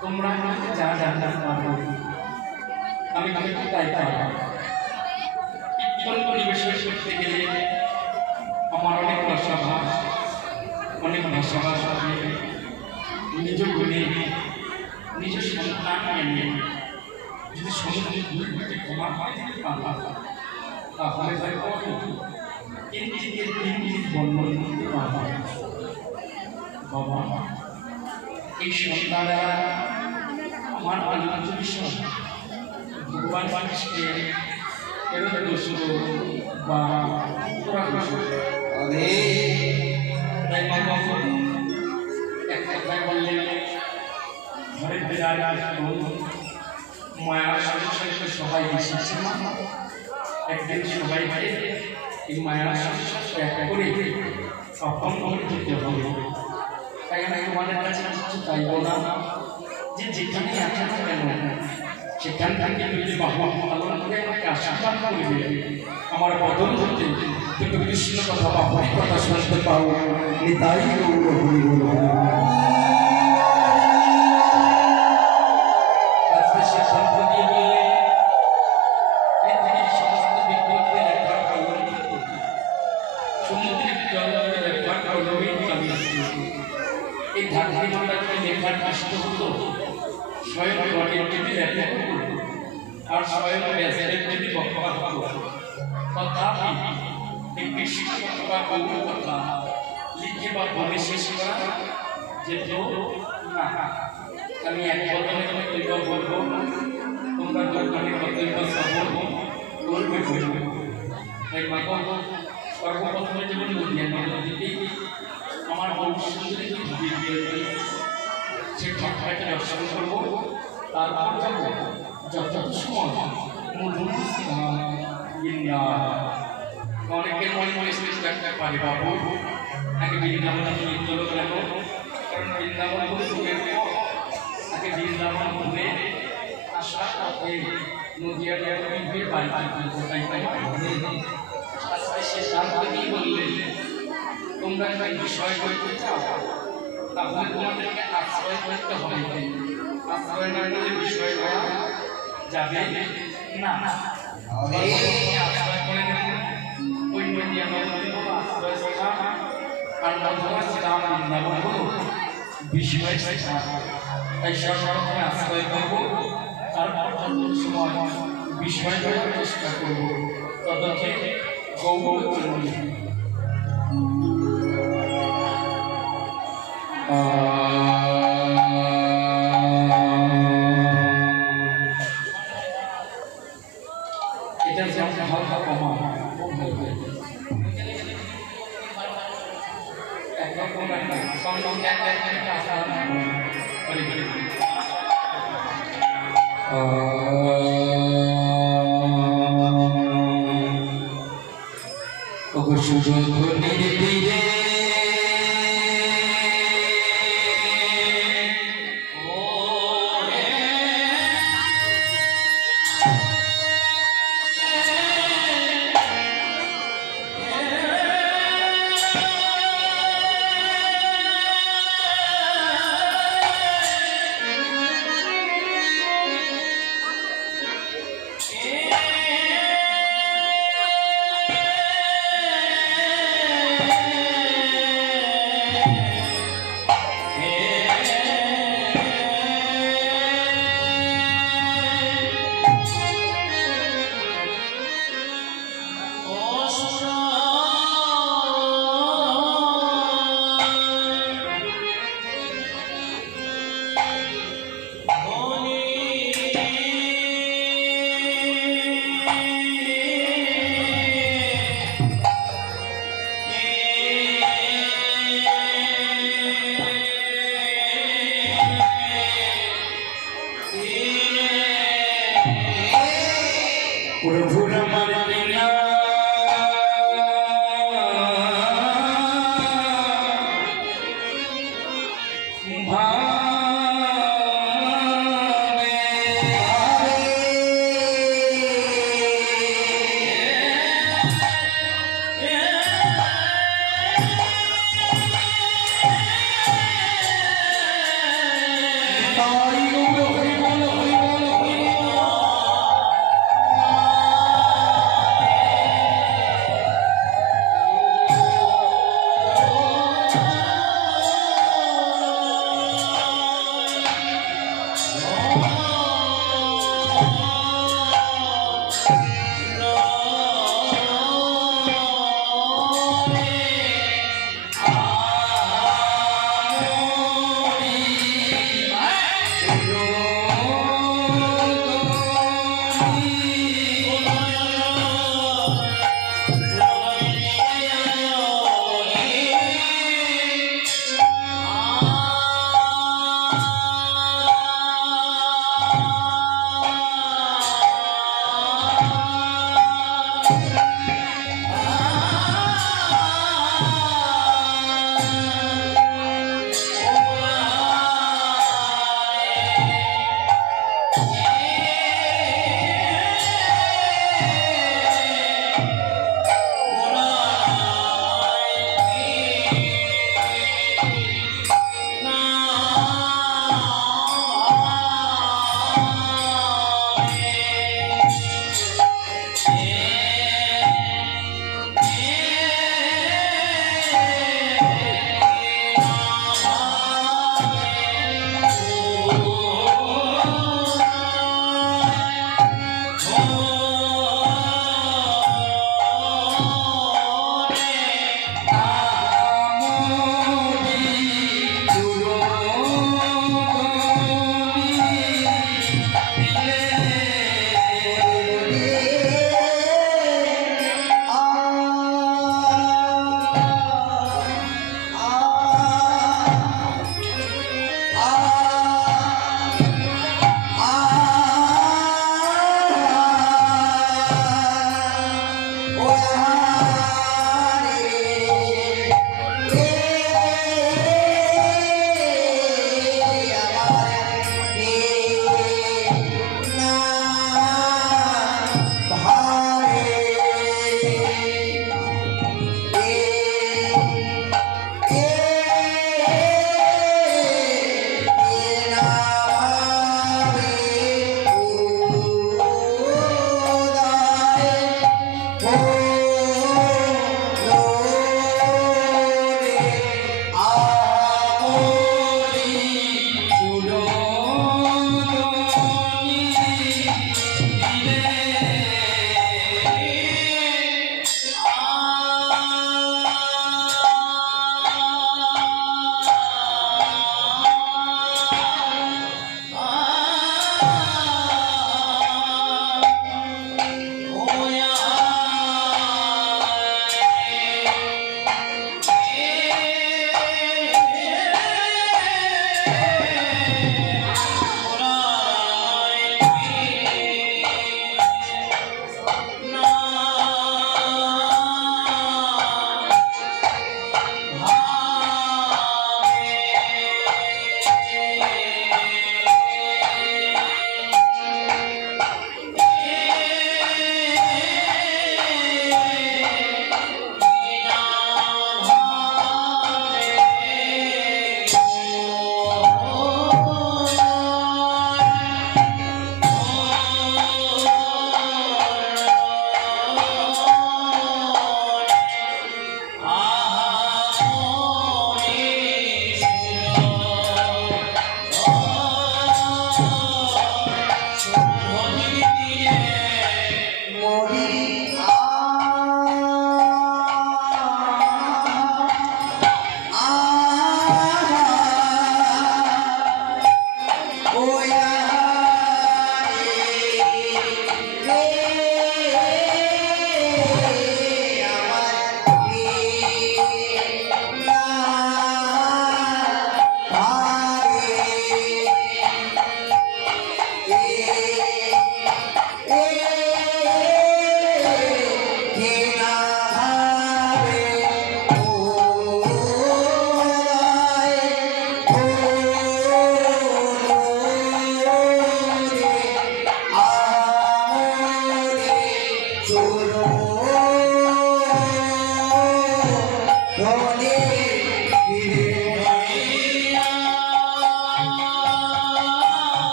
তোমরা যা জানা আমি কিন্তু তাই কীর্তন পরিবেশ করতে গেলে আমার অনেক ভাষাভাষ নিজ গুণে নিজ সন্তানকে নিয়ে যদি সমুদ্রের ভুল ভুলতে ক্ষমা তাহলে বর্ণন করতে পারবা বাবা এই সন্তানরা আমার আলোচ্য বিষয় ভগবান মানুষকে এরকম দোষ বা এক কথায় বললেন ঘরের বিরাট মায়ার সংসারে সবাই এসেছে একদিন সবাইকে এই মায়ার সংসার ত্যাগ করে আপন ঘরে যেতে হবে। তাই আমি তোমাদের কাছে কিছু চাইব না যে যেখানে আছেন কেন সেখান থেকে যদি বাবা পালন করে আমাকে আশীর্বাদ করবে আমার বদল হতে কিন্তু কৃষ্ণ কথা বা হরি কথা শুনতে পাও তাই হরি বল আজকে সে সম্প্রতি বলে পৃথিবীর সমস্ত বিজ্ঞানীদের একবার কল্যাণ সমুদ্রের জলের একবার কল্যাণ আমি এই ধাত্রী মন্ডলকে লেখার কষ্ট হতো স্বয়ং গণের যদি লেখা হতো আর স্বয়ং ব্যাসের যদি বক্তা হতো তথাপি এই কৃষ্ণ বা গৌর কথা লিখে বা বলে শেষ করা যেত না। আমি এক বদলে কর্তব্য বলবো তোমরা দোকানে কর্তব্য সফল করবে তাই মাতা সর্বপ্রথমে যেমন নদীতেই আমার ভবিষ্যতে সে ঠাকুরকে দর্শন করবো তারপর যাবো যত সময় অনেকের মনে মনে একটা পারে বাবু আগে বৃন্দাবন নৃত্য কেন কারণ বৃন্দাবন আগে বৃন্দাবন ঘুরে আসা নদিয়া হয়ে বাড়ি আজকে সে শান্তি বললেন তোমরা বিষয় করতে চাও তাহলে তোমাদেরকে আশ্রয় করতে হবে আশ্রয় না করলে বিষয় করা যাবে না আশ্রয় করে ওই নদী আশ্রয় করা আর শ্রীরাম বৃন্দাবন হলো বিষয় তাই সর্বপ্রথমে আশ্রয় করবো তারপর সময় বিষয় করার চেষ্টা করবো তদকে গৌর এটা যেমন হালকা কমা একরকম Hare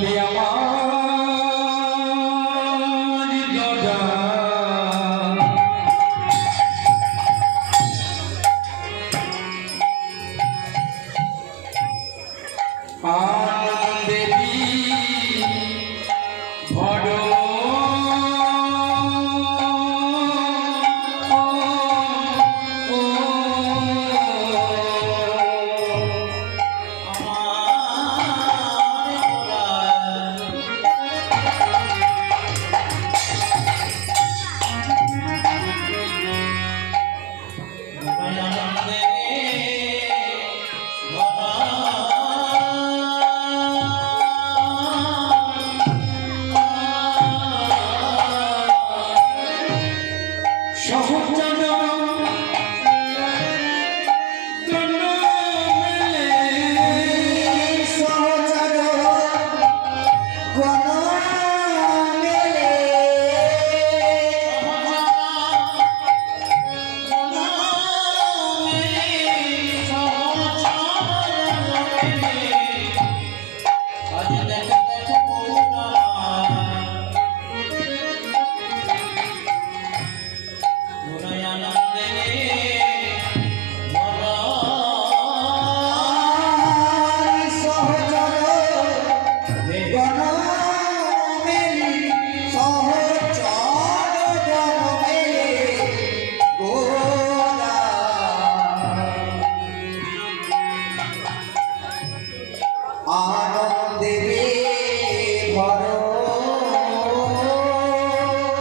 বলি আমার দাদা দেবী ভর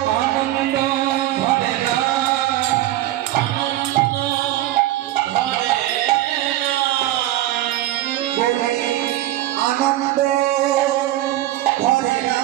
আনন্দ ধরে না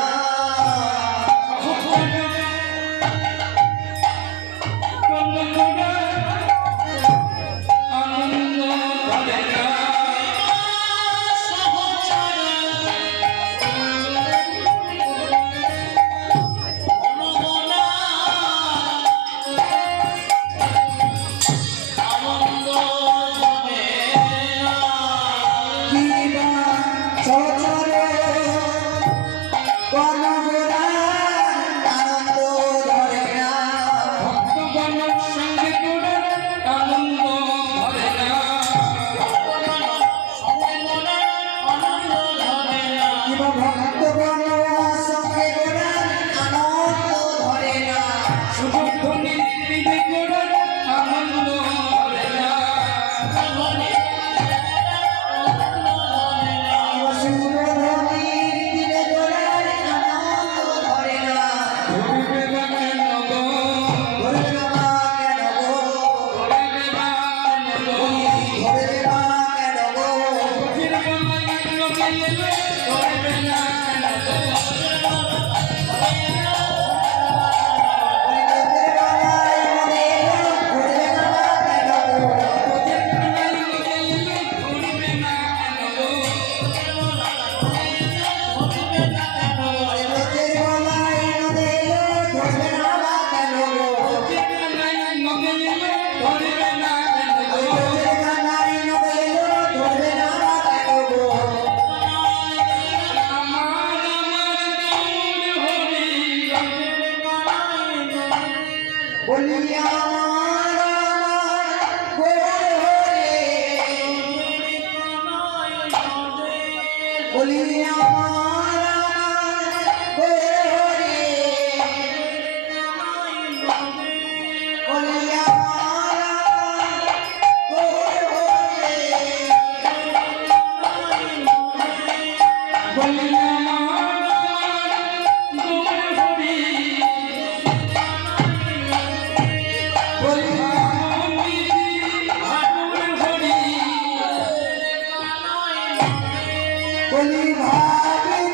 Boli Bhag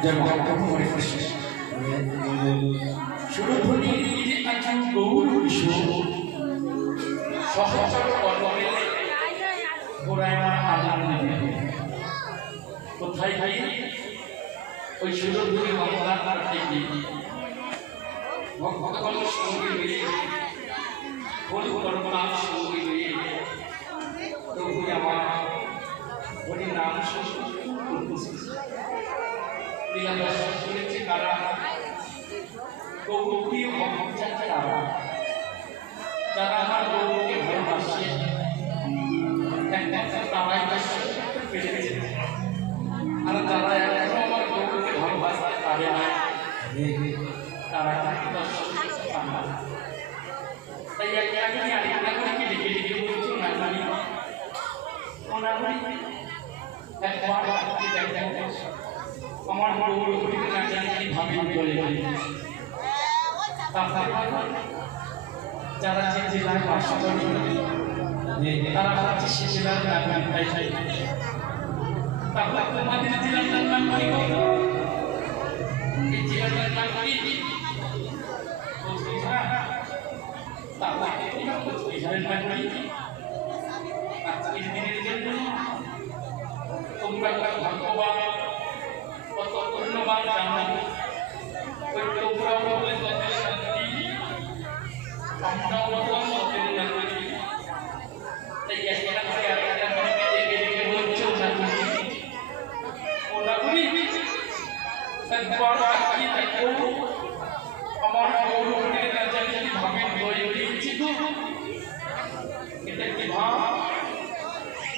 जय महाप्रभु हरे कृष्ण সুরধ্বনি আছেন গৌর কিশোর সহচর কর্মে গোড়ায় আনন্দ কোথায় ভাই ওই সুরধ্বনি বাংলা করতে গিয়ে ভক্তগণ সঙ্গে মিলে হরি করতাম সঙ্গে মিলে প্রভু আমার হরি নাম শুনেছে কারা গৌরী ভক্ত যারা আমার গৌরীকে ভালোবাসে তারাই পেরেছে আর যারা এখনো আমার গৌরীকে ভালোবাসতে পারে না তারা তাই একদিন আরেকটা করে লিখে লিখে বলছো না জানি ওনার একবার আমার গৌরীকে না জানি কিভাবে বলে যারা যে জেলায় বাস করে তারা হচ্ছে সে জেলার নাগরিক তাহলে তোমাদের জেলার নাগরিক এই জেলার নাগরিক আজকের দিনের জন্য তোমরা ভাগ্যবান কত ধন্যবাদ জানাই তোমরা বলে আমার গৌরবের কাছে ভাবে দিয়েছি তো এটা কি ভাব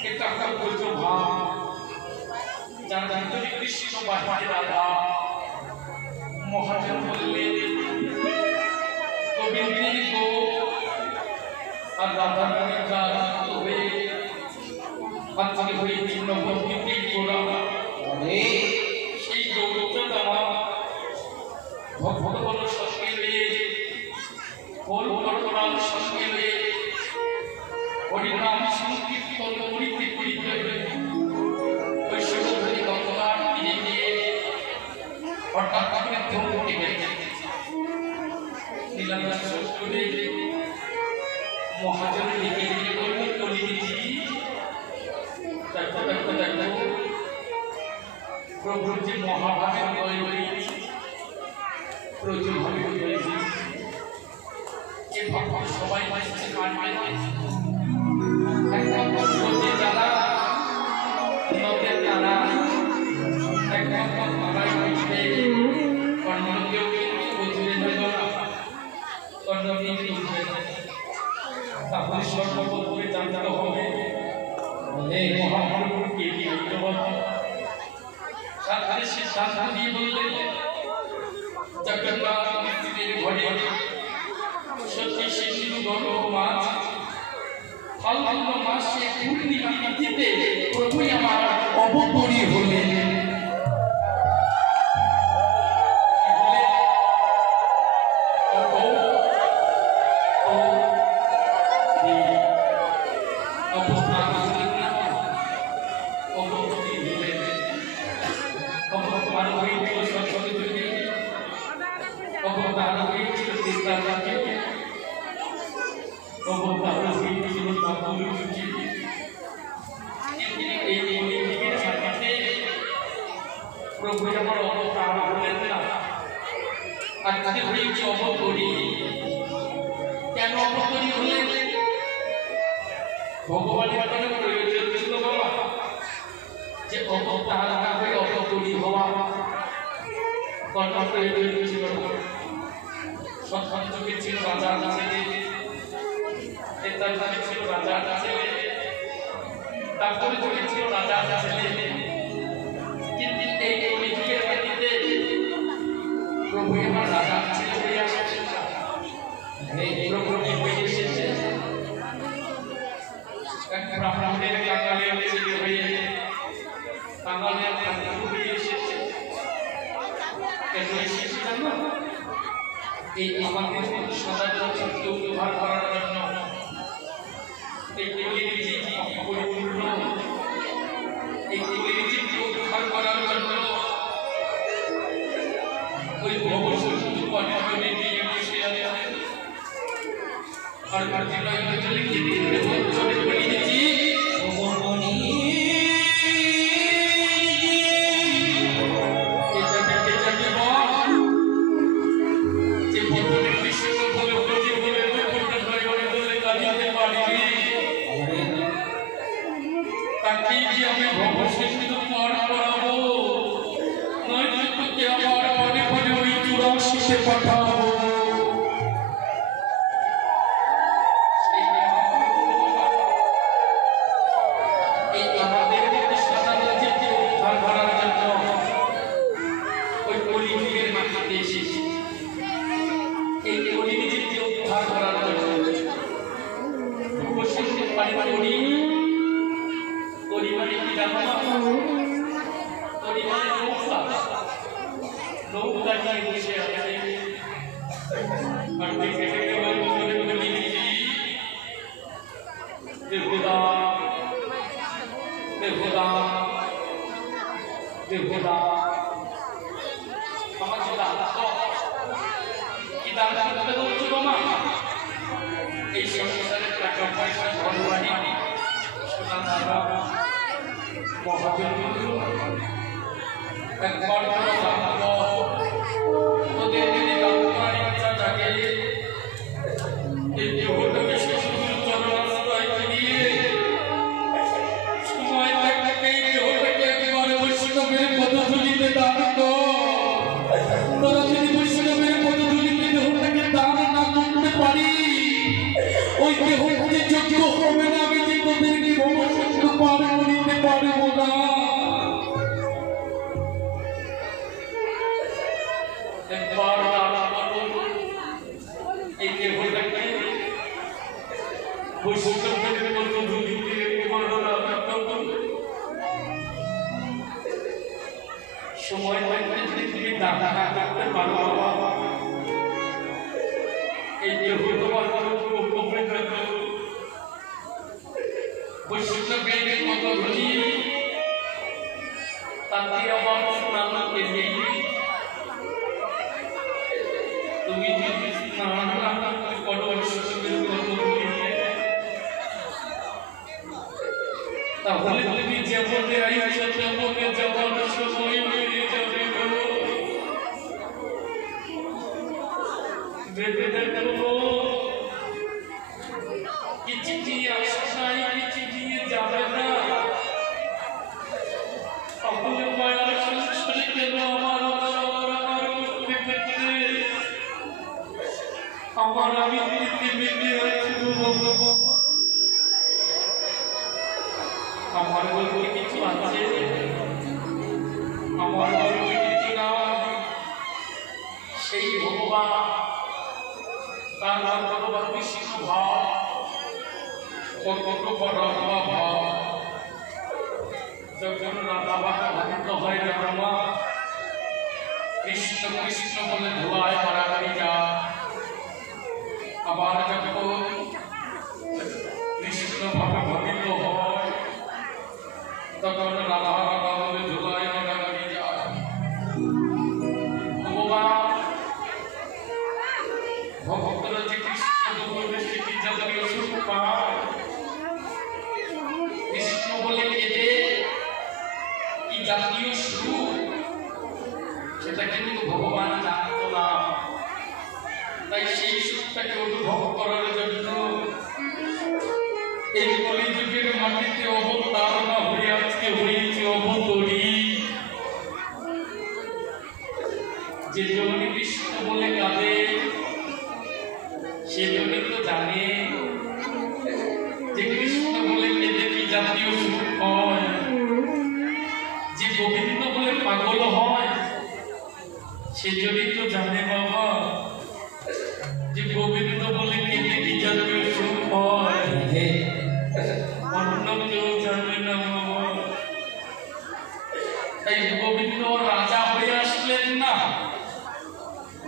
এটা একটা গৌর ভাব যার ভিতরে কৃষ্ণ বাহিরে রাধা মহাজন বললেন গোবিন্দের গো আর রাধা রানীর রাধা হয়ে আজকে হয়ে তিন নম্বর দিকে গোড়া সেই গৌরবটা আমার ভগবান সঙ্গে লয়ে বল করোনার সঙ্গে লয়ে হরিনাম সংকীর্তন করিতে করিতে ওই সুরধরি গঙ্গার তীরে গিয়ে হঠাৎ করে ধমকে গেছে নীলাঞ্জন শ্বশুরে মহাজন লিখে লিখে বলল কলিদিজি দেখো দেখো দেখো প্রভুর যে মহাভাবের বই প্রচুর ভাবে হয়েছে যে ভক্ত সবাই মাসে কাটবে একদম নদী যারা নদের তারা একদম মারাই হয়েছে কর্ণকেও কিন্তু বুঝবে হইল না কর্ণকে বুঝবে তাহলে সর্বপ্রথমে জানতে হবে এই মহাপ্রভুকে কি হইতে হবে সাথে সিদ্ধান্ত দিয়ে বললেন জগন্নাথ মৃত্যুদের ঘরে সত্যি শিশু গর্ভ মাছ ফাল্গুন মাসে পূর্ণিমা তিথিতে প্রভু আমার অবতরী হলেন প্রভু আমার অবতার হলেন না আজকে হয়েছে অবতরী কেন অবতরী হলেন ভগবানের কোনো প্রয়োজন ছিল বাবা যে অবতার না হয়ে অবতরী হওয়া কোনো প্রয়োজন ছিল না সন্তান যুগে ছিল রাজার ছেলে নেতার যুগে ছিল রাজার ছেলে তারপরে যুগে ছিল রাজার ছেলে কিন্তু এই যুগের মাটিতে প্রভু আমার রাজার ছেলে হয়ে আসছে এই প্রভু হয়ে এসেছে এক ব্রাহ্মণের কাঙালের ছেলে হয়ে কাঙালের ঠাকুর হয়ে এসেছে কেন এসেছে জানো এই আমাদের সদাচার চিত্ত উদ্ধার করার জন্য এই কলিযুগে পরিপূর্ণ এই কলিযুগে উদ্ধার করার জন্য ওই ভবসূত্র পরিপূর্ণ নিয়ে বসে আছেন আর কার্তিকয় চলে গিয়ে চলে কলিযুগে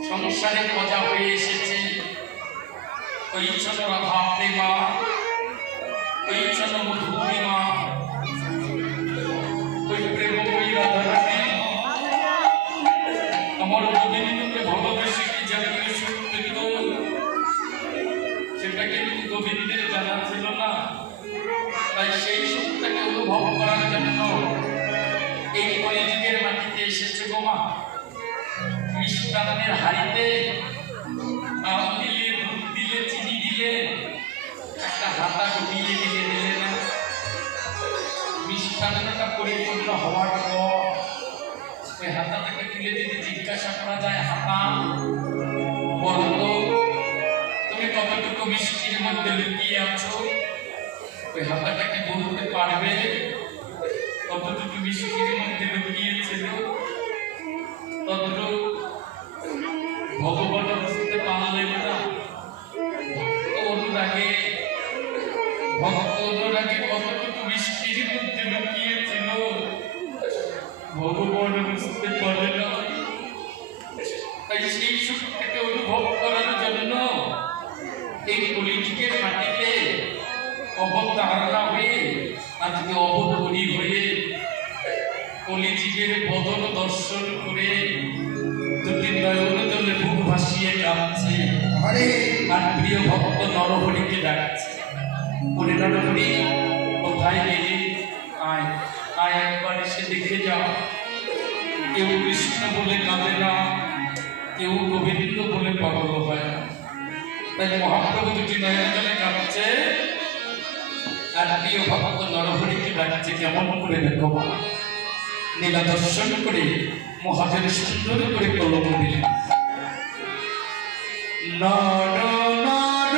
সংসারে মজা হয়ে ওই ছোট রাধা প্রেমা, ওই ছোট মধুরিমা, ওই প্রেমময়ী রাধা রানী আমার গোবিন্দকে ভালোবেসে কি জানিয়ে সুখ পেত, সেটা কিন্তু গোবিন্দের জানা ছিল না। তাই সেই সুখটাকে অনুভব করার জন্য এই কলিযুগের মাটিতে এসেছে গো মা। মিষ্টান্নের হাড়িতে আম দিলে, দুধ দিলে, চিনি দিলে, একটা হাতা গুটিয়ে দিলে না। মিষ্টান্নটা পরিপূর্ণ হওয়ার পর ওই হাতাটাকে তুলে যদি জিজ্ঞাসা করা যায়, হাতা বলতো তুমি কতটুকু মিষ্টির মধ্যে লুকিয়ে আছো, ওই হাতাটাকে বলতে পারবে কতটুকু মিষ্টির মধ্যে লুকিয়েছিল? ততটুকু ভগবান বুঝতে পারলেন না। ভক্ত অনুরাগে কতটুকু মিষ্টির মধ্যে লুকিয়েছিল ভগবান বুঝতে পারে না। তাই সেই সুখটাকে অনুভব করার জন্য এই কলিযুগের মাটিতে অবতারণা হয়ে আজকে অবতরী হয়ে কলিযুগের বদন দর্শন করে দুটি নয়ন জলে বুক ভাসিয়ে কাঁদছে আর প্রিয় ভক্ত নরহরিকে ডাকছে, ওরে নরহরি কোথায় গেলি? আয় আয়, একবার এসে দেখে যা। কেউ কৃষ্ণ বলে কাঁদে না, কেউ গোবিন্দ বলে পাগল হয় না। তাই মহাপ্রভু দুটি নয়ন জলে কাঁদছে আর প্রিয় ভক্ত নরহরিকে ডাকছে, কেমন করে দেখো মা। নীলা দর্শন করে মহাদেব সুন্দর করে কলম দিলেন। নর নর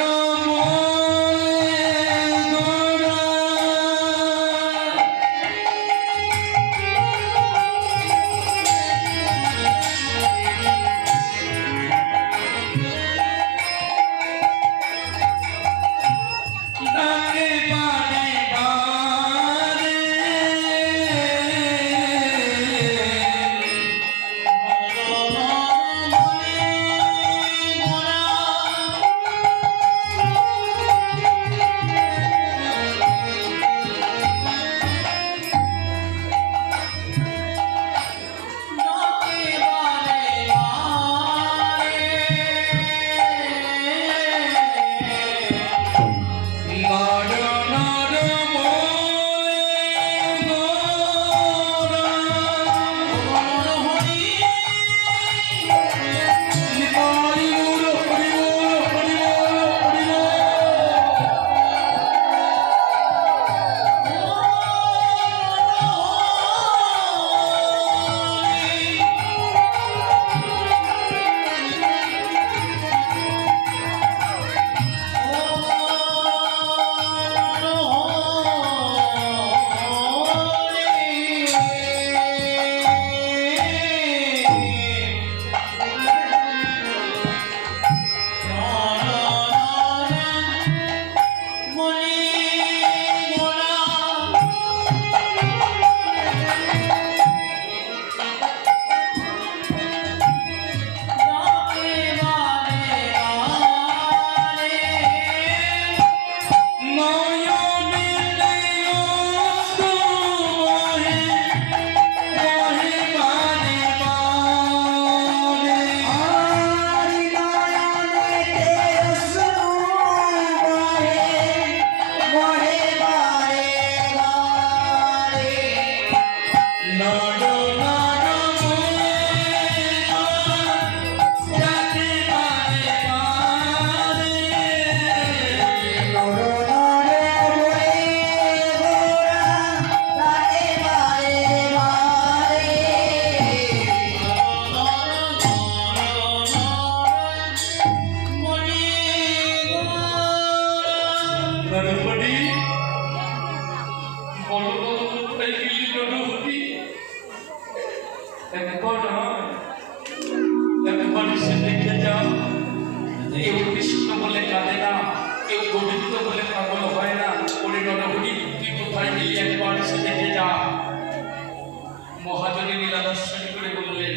মহাজনী লীলা দর্শন করে বললেন,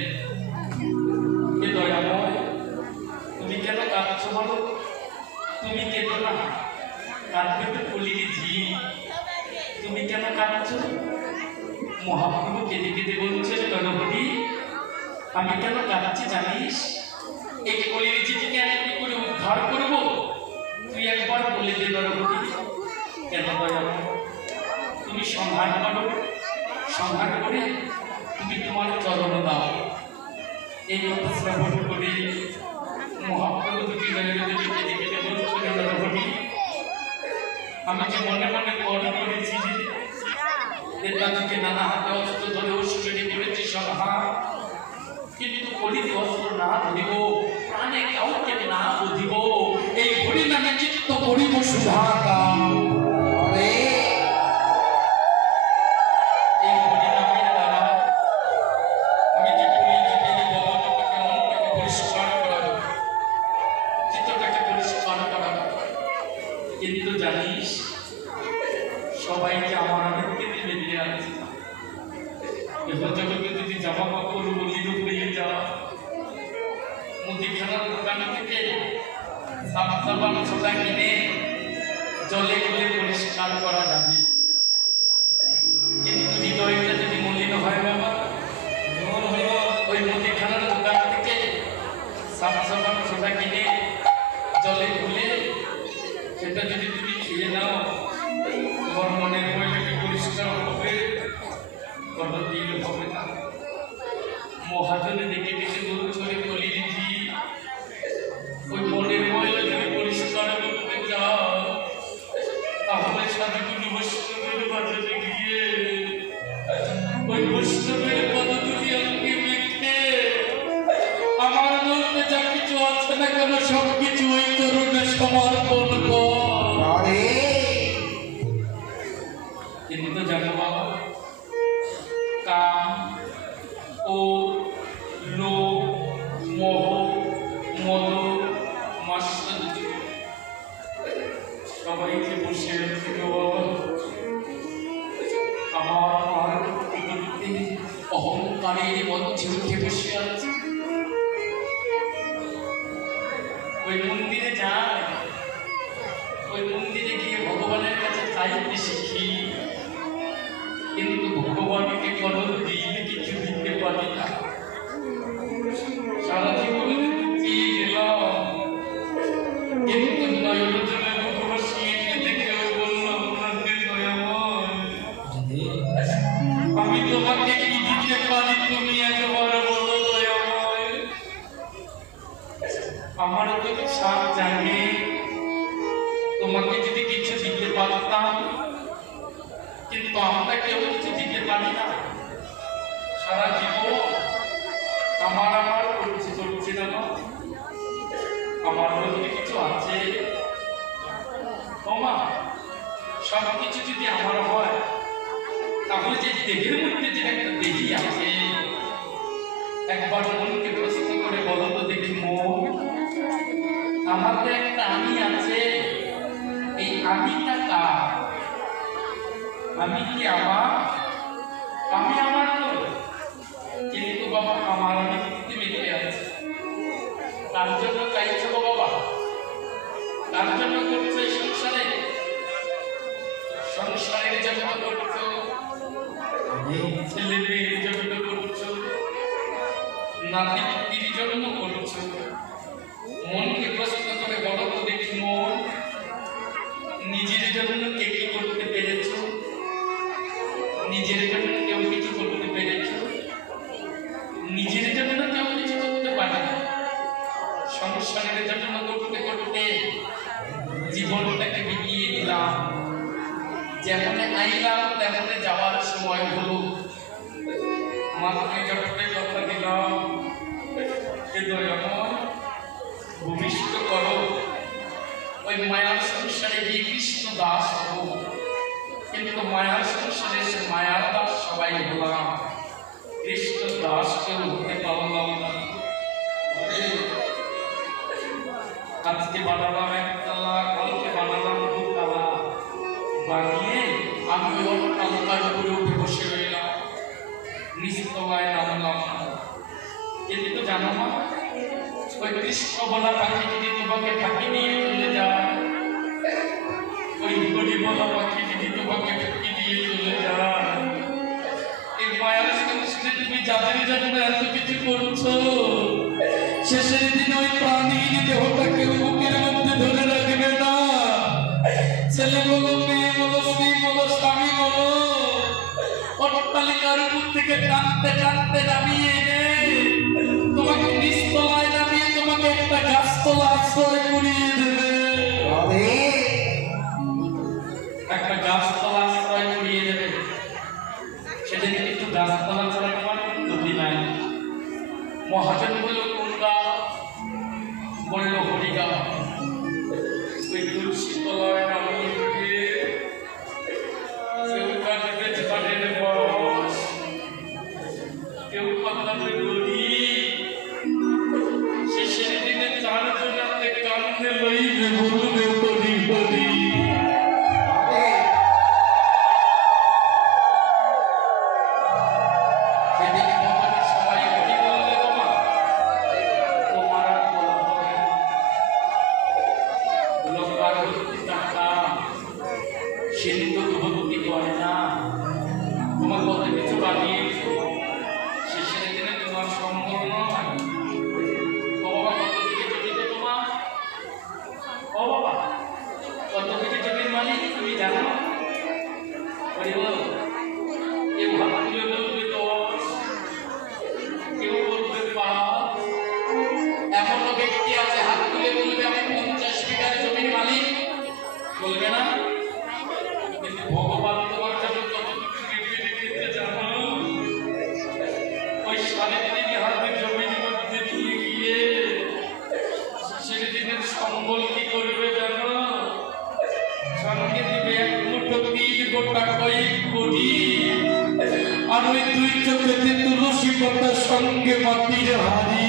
হে দয়াময়, তুমি কেন কাঁদছো বলো? তুমি কেঁদো না, কাঁদবে তো কলির ঝি। তুমি কেন কাঁদছো? মহাপ্রভু কেঁদে কেঁদে বলছেন, নরহরি আমি কেন কাঁদছি জানিস? এই কলির ঝিটিকে আমি কি করে উদ্ধার করব? তুই একবার বলে দে নরহরি। কেন দয়াল? তুমি সংহার করো, সংহার করে তুমি তোমার চরণ দাও। এই কথা শ্রবণ করে মহাপ্রভু দুটি নয়নে কেঁদে কেঁদে বলছেন, নরহরি আমি যে মনে মনে কর করেছি যে তাদেরকে নানা হাতে অস্ত্র ধরে অশ্বিনী করেছি সংহার, কিন্তু কলির অস্ত্র না ধরিব, প্রাণে কাউকে না বুঝিব, এই হরি নামে চিত্ত করিব সুধাকার। এই হরি নামের দ্বারা আমি যে কলিযুগের ভগবানকে মনটাকে পরিষ্কার করাবো, চিত্তটাকে পরিষ্কার করাবো। কিন্তু জানিস সবাইকে আমার অনেককে বেরিয়ে আছে। জগতে যদি জামা কাপড় বলির হয়ে যা, মুদিখানার দোকান থেকে সাফ সাবান সোডা কিনে জলে গুলে পরিষ্কার করা যাবে, কিন্তু হৃদয়টা যদি মলিন হয় বাবা, ওই মুদিখানার দোকান থেকে সাফ সাবান সোডা কিনে জলে গুলে সেটা যদি তুমি খেয়ে নাও, তোমার মনের ময়লাকে পরিষ্কার হবে, কোনো দিন হবে না। মহাজনে দেখে দেখে বলছে, কলির ঝি ওই মনের ময়লা যদি পরিষ্কার করতে যাও, তাহলে সাধুগুরু বৈষ্ণবের বাজারে গিয়ে ওই বৈষ্ণবের পদধূলি আমাকে মেখে আমার মধ্যে যা কিছু আছে না কেন সবকিছু ওই চরণে সমর্পণ কর। কিন্তু জানো বাবা, কাম ও লোভ মোহ মদ মাৎসর্য সবাইকে বসে আছে আমার বিরুদ্ধে অহংকারের মঞ্চে উঠে বসে আছে। ওই মন্দিরে যায়, ওই মন্দিরে গিয়ে ভগবানের কাছে চাইতে শিখি, কিন্তু ভগবানকে কোনো দিন কিছু দিতে পারি না। সারা জীবনে চেয়ে গেলাম, কিন্তু নয়নজনে ভগবাসীকে দেখেও বললাম, আমি তোমাকে কি দিতে পারি, তুমি একবার বলো দয়াময়। আমার তো সাপ জানে, তোমাকে যদি কিছু দিতে পারতাম, কিন্তু আমরা কেউ কিছু দিতে পারি না। সারা জীবন আমার করছে চলছে না, আমার মধ্যে কিছু আছে ওমা, সব কিছু যদি আমার হয়, তাহলে যে দেহের মধ্যে যে একটা দেহি আছে, একবার মনকে প্রশ্ন করে বলো তো দেখি, মন আমার তো একটা আমি আছে, এই আমিটা কার? আমি কি আমার? আমি আমার তো, কিন্তু বাবা আমার আমি মেতে আছে। তার জন্য চাইছো বাবা, তার জন্য করছো এই সংসারে, সংসারের জন্য করছো, ছেলে মেয়ের জন্য করছো, নাতি নাতির জন্য করছো। মনকে প্রশ্ন করে বলো তো দেখি, মন নিজের জন্য কে কি করতে পেরেছ? নিজের জন্য কেউ কিছু করতে পেরেছ? নিজের জন্য কেউ কিছু করতে পারে না। সংসারের জন্য করতে করতে জীবনটাকে বিকিয়ে দিলাম, যেমন আইলাম তেমন যাওয়ার সময় হলো। মাকে যতটা কথা দিলাম, ভূমিষ্ঠ করো, ওই মায়ার সংসারে গিয়ে কৃষ্ণ দাস হবো, কিন্তু মায়ার সংসারে সে মায়ার দাস সবাই হলাম, কৃষ্ণ দাস কেউ হতে পারলাম না। আজকে বানালাম একতলা, কালকে বানালাম দুতলা, বানিয়ে আমি ওর তালকার উপরে উঠে বসে রইলাম, নিচতলায় নামলাম না। কিন্তু জানো না, ওই কৃষ্ণ বলা পাখি যদি তোমাকে ফাঁকি নিয়ে চলে যায়, ওই গড়ি বলা পাখি যদি তোমাকে ঠকি দিয়ে চলে যায়, এই মায়ার সংসারে তুমি যাদের জন্য এত কিছু করছো, শেষের দিন ওই প্রাণীর দেহটাকে বুকের মধ্যে ধরে রাখবে না। ছেলে বলো, মেয়ে বলো, স্ত্রী বলো, স্বামী বলো, অট্টালিকার উপর থেকে টানতে টানতে নামিয়ে এনে তোমাকে নিচতলায় নামিয়ে তোমাকে একটা গাছতলা আশ্রয় করিয়ে দেবে। একটা গাছতলা আশ্রয় করিয়ে দেবে। সেদিন কিন্তু গাছতলা ছাড়া তোমার গতি নাই। মহাজন বলল কোনটা, বলল হরিগা। ওই তুলসী তলায় নামিয়ে দিয়ে কেউ কাটবে ঝাড়ের বস, কেউ পাতাবে গড়ি। শেষের দিনে চারজনাতে কান্দে লইবে বলবে হরি হরি। সেদিকে তোমাকে সবাই হরি বললে তোমার আর বলা হবে না। লোকার ভক্তি টাকা সিন্ধুক ভক্তি করে না। তোমার কত কিছু বানিয়েছো, শেষের দিনে তোমার সম্বল নয়। ও বাবা কত দিকে জমিতে তোমার, ও বাবা কত দিকে জমির মালিক তুমি জানো? বলিব কেউ হাত তুলে বলবে 10, কেউ বলবে 5। এমনও ব্যক্তি আছে হাত তুলে বলবে আমি 50 বিঘার জমির মালিক, বলবে না? কিন্তু ভগবান তোমার জন্য কতটুকু বেঁধে রেখেছে জানো? ওই 3.5 হাতের জমির মধ্যে দিয়ে গিয়ে শেষের দিনের সম্বল কি করবে জানো? সঙ্গে দিবে 1 মুঠো তিল গোটা কয়েক কোটি, আর ওই 2 চোখেতে তুলসী পাতা সঙ্গে মাটির হাড়ি।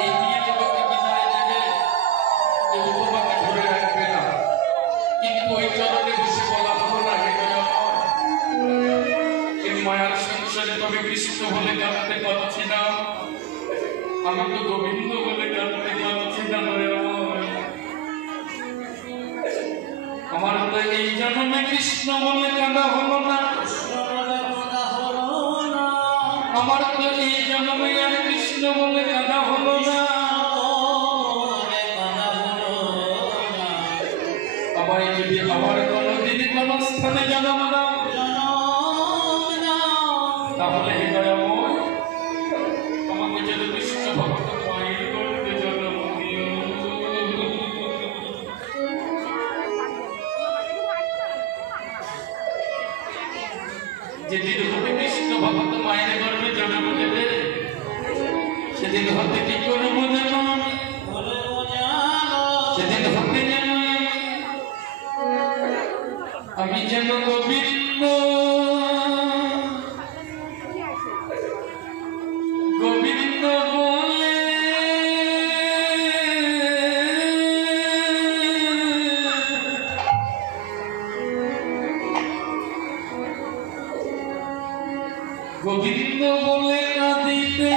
এই দিয়ে তোমাকে বিদায় দেবে, কেউ তোমাকে ধরে রাখবে না। কিন্তু ওই চরণে বসে বলা হলো না, হে দয়াময়, এই মায়ার সংসারে তবে কৃষ্ণ বলে কাঁদতে পারছি না, আমি তো গোবিন্দ বলে কাঁদতে পারছি না। দয়াময়, আমার তো এই জন্মে কৃষ্ণ বলে কাঁদা হলো না, আমার তো এই জন্মে আর কৃষ্ণ বলে কাঁদা হলো না। আবার যদি আবার কোনদিন কোন স্থানে জন্ম দাও, তাহলে হে দয়াময় আমাকে যেন কৃষ্ণ ভক্ত মায়ের গর্ভে জন্ম দিও। যেদিন হতে কৃষ্ণ ভক্ত মায়ের গর্ভে জন্ম দেবে, সেদিন হতে কি করবো জানো? সেদিন হতে যেন আমি যেন গোবিন্দ গোবিন্দ বলে গোবিন্দ বলে কাঁদিতে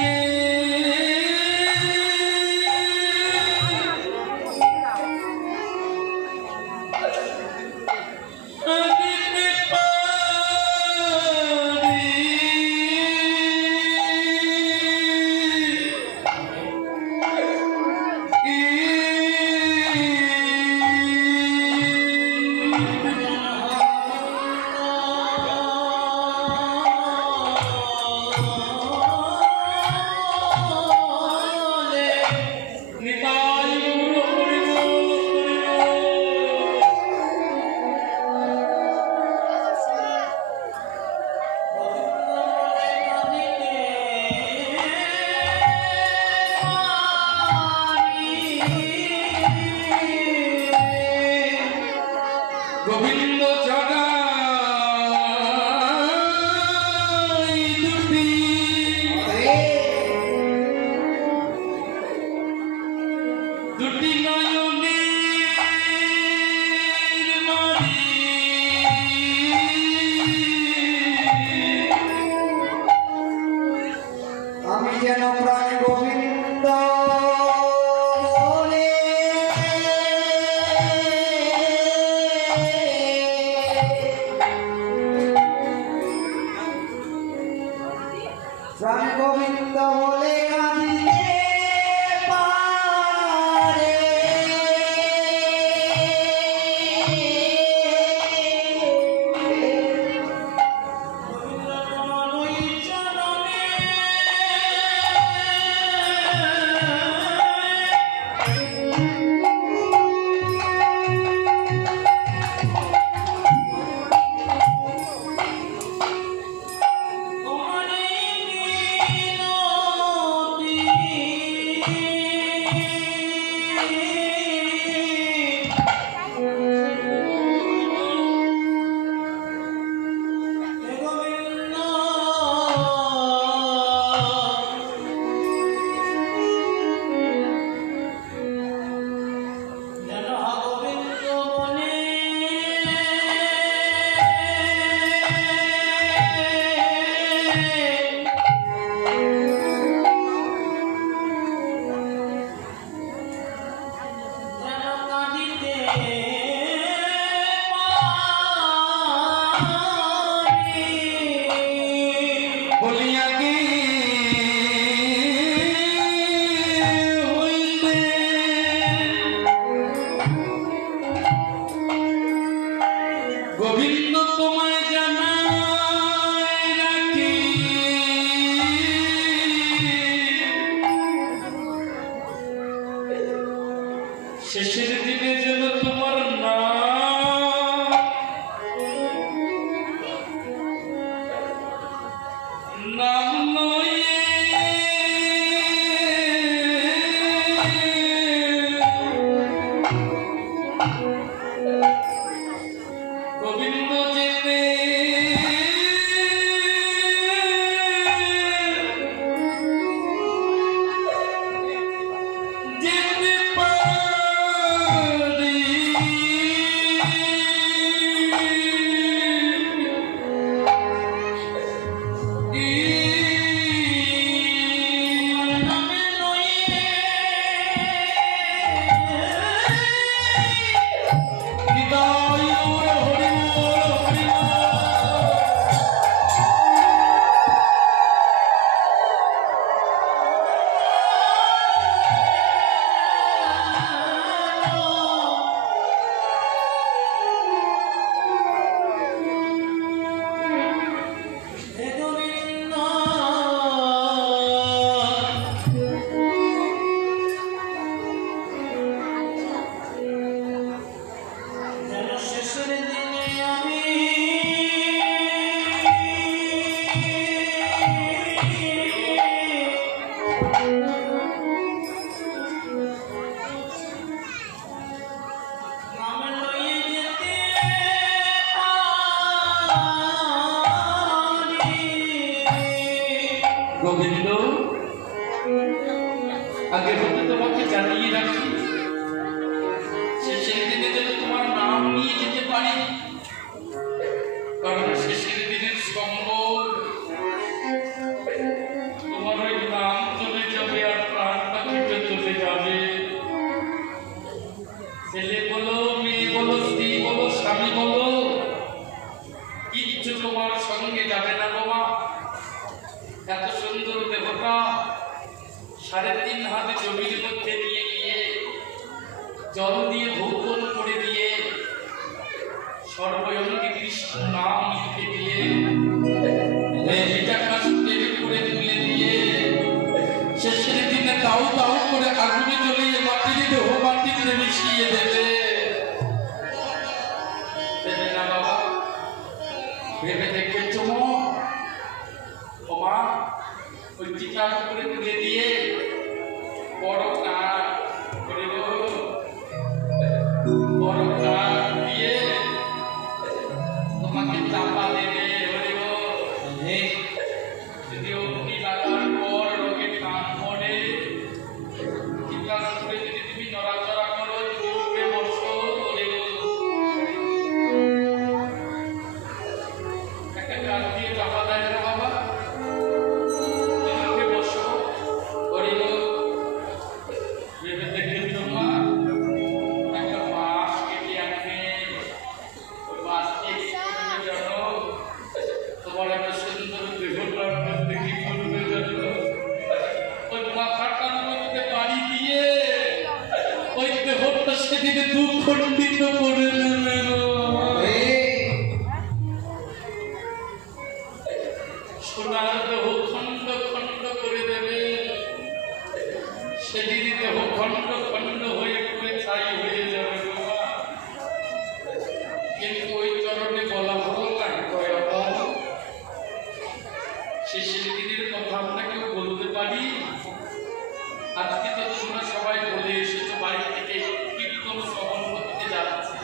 প্রাণ গোবিন্দ বলে কাঁদিতে পারে গোবিন্দ তোমায় জানাই রাখি শেষের দিনে যেন তোমার নাম লয়ে গোবিন্দ যেতে যেতে পারি গোবিন্দ আগে হতে তোমাকে জানিয়ে রাখি শেষের দিনে যেন তোমার নাম নিয়ে যেতে পারি কারণ শেষের দিনের সম্ভব তোমার ওই নাম চলে যাবে আর প্রাণ পাখিতে চলে যাবে ছেলে বলো মেয়ে বলো স্ত্রী বলো স্বামী বলো কিচ্ছু তোমার সঙ্গে যাবে না বাবা এত সুন্দর দেবতা 3.5 হাত জমির মধ্যে নিয়ে গিয়ে জল দিয়ে ভূপন করে দিয়ে সর্বয়ঙ্গে কৃষ্ণ নাম লিখে দিয়ে কাষ্টের করে তুলে দিয়ে শেষের দিনে দাউ দাউ করে আগুনে জ্বলিয়ে মাটির দেহ মাটিতে মিশিয়ে দেবে না বাবা ভেবে দেখেছো মা ওই টিকার উপরে তুলে দিয়ে বড় কাঠ করে বড় কাঠ দিয়ে তোমাকে চাপা দেবে যদি অগ্নি লাগার পর রোগের কান পড়ে টিকার উপরে যদি তুমি নড়াচড়া করো উঠে বসো একটা কাঠ দিয়ে চাপা দেয় না বাবা দুখণ্ডিত করে নেবে সোনার দেহ খণ্ড খণ্ড করে দেবে সেদিন দেহ খণ্ড খণ্ড হয়ে পড়ে ছাই হয়ে যাবে বাবা কিন্তু ওই চরণে বলা ভালো লাগবে শেষের দিনের কথা আমরা কেউ বলতে পারি আজকে তো তোমরা সবাই বলে এসেছো বাড়ি থেকে কীর্তন শ্রবণ করতে যাচ্ছে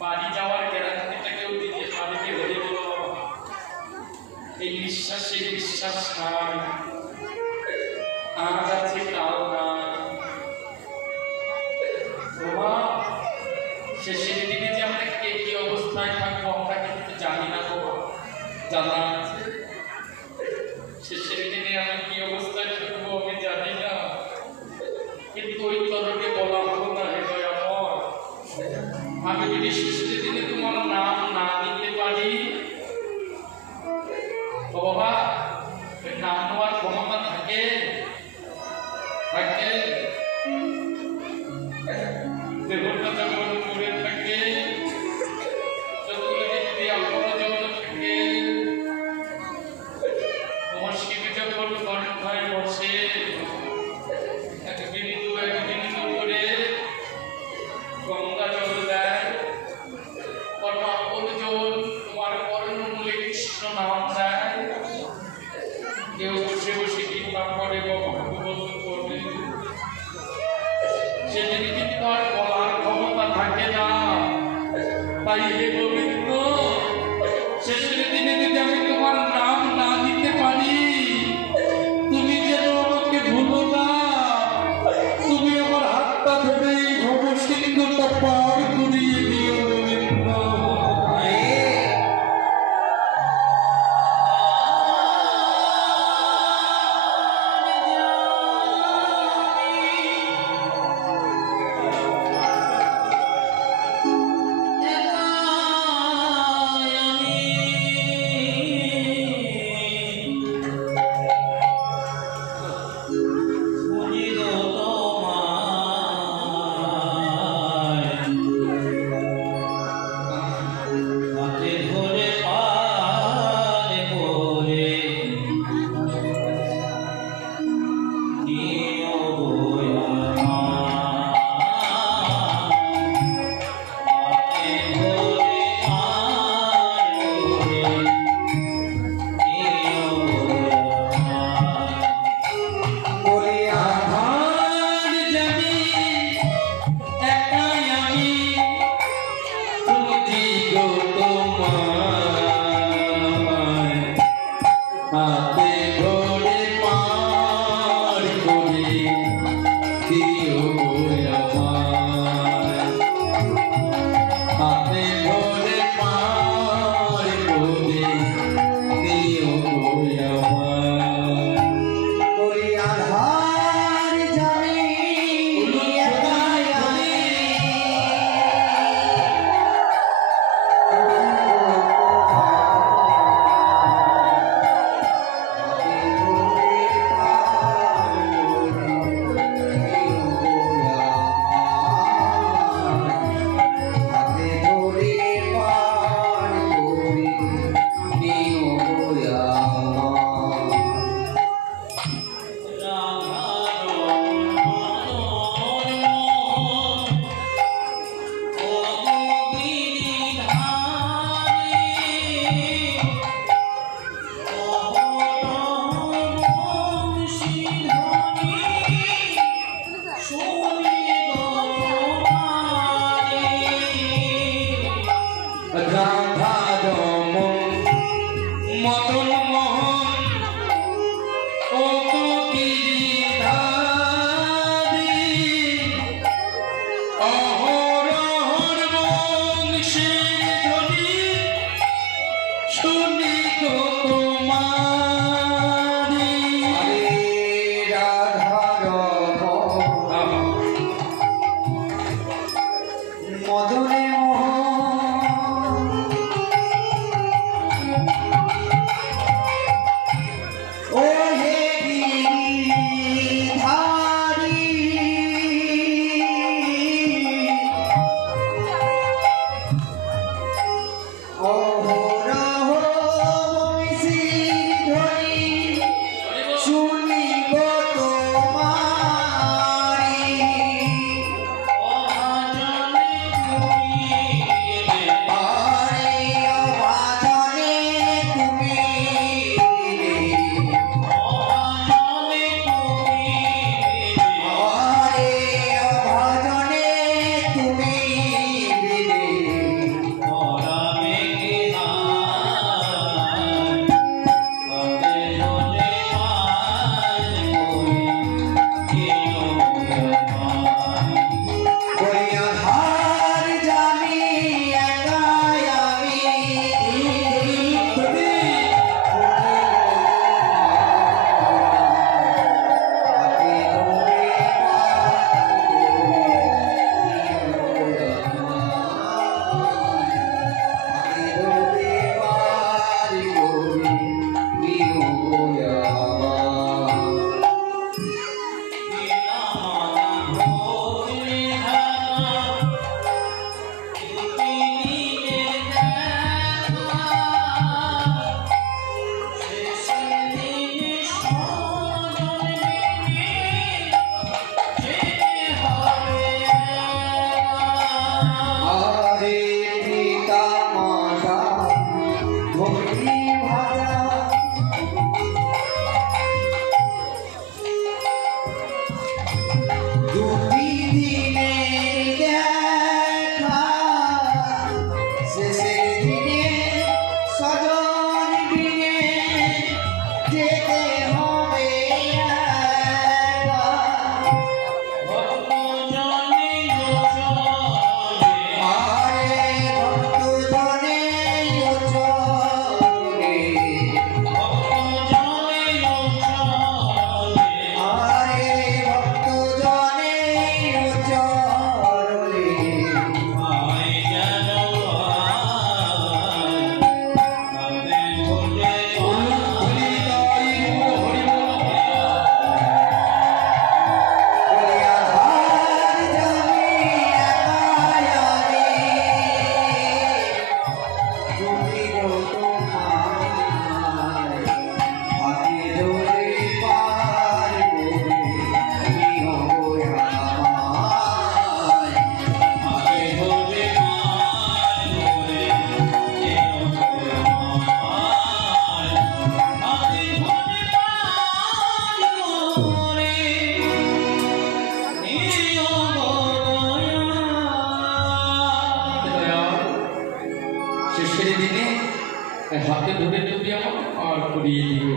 বাড়ি যাওয়ার গ্যারান্টিটা কেউ দিতে পারবে বলে বলো এই বিশ্বাসের বিশ্বাস নাই আজ আছে কাল নাই বাবা শেষের দিনে যে আমরা কে কি অবস্থায় থাকবো আমরা কিন্তু জানি না বাবা জানা আছে শেষের দিনে আমরা কি অবস্থায় থাকবো আমি জানি না কিন্তু ওই চরণে বলা হলো না হে দয়াময় আমি যদি শেষের দিনে তোমার নাম না নিতে পারি বাবা নাম নেওয়ার ক্ষমতা থাকে থাকে দেহটা যখন পড়ে থাকে চতুর্দিকে যদি অপরজন থাকে তোমার শিবে যখন কণ্ঠায় বসে এক বিন্দু করে গঙ্গা জল দেয় অপরজন তোমার কর্ণমূলে কৃষ্ণ নাম দেয় কেউ বসে বসে কীর্তন করে বা ভাগবত করবে সেদিন কিন্তু আর বলার ক্ষমতা থাকে না তাই হে গোবিন্দ শেষের দিনে যদি আমি তোমার নাম না দিতে পারি তুমি যেন আমাকে ভুলো না তুমি আমার হাতটা ধরে এই ভবসিন্ধুটা পার করিয়ে দিও গোবিন্দ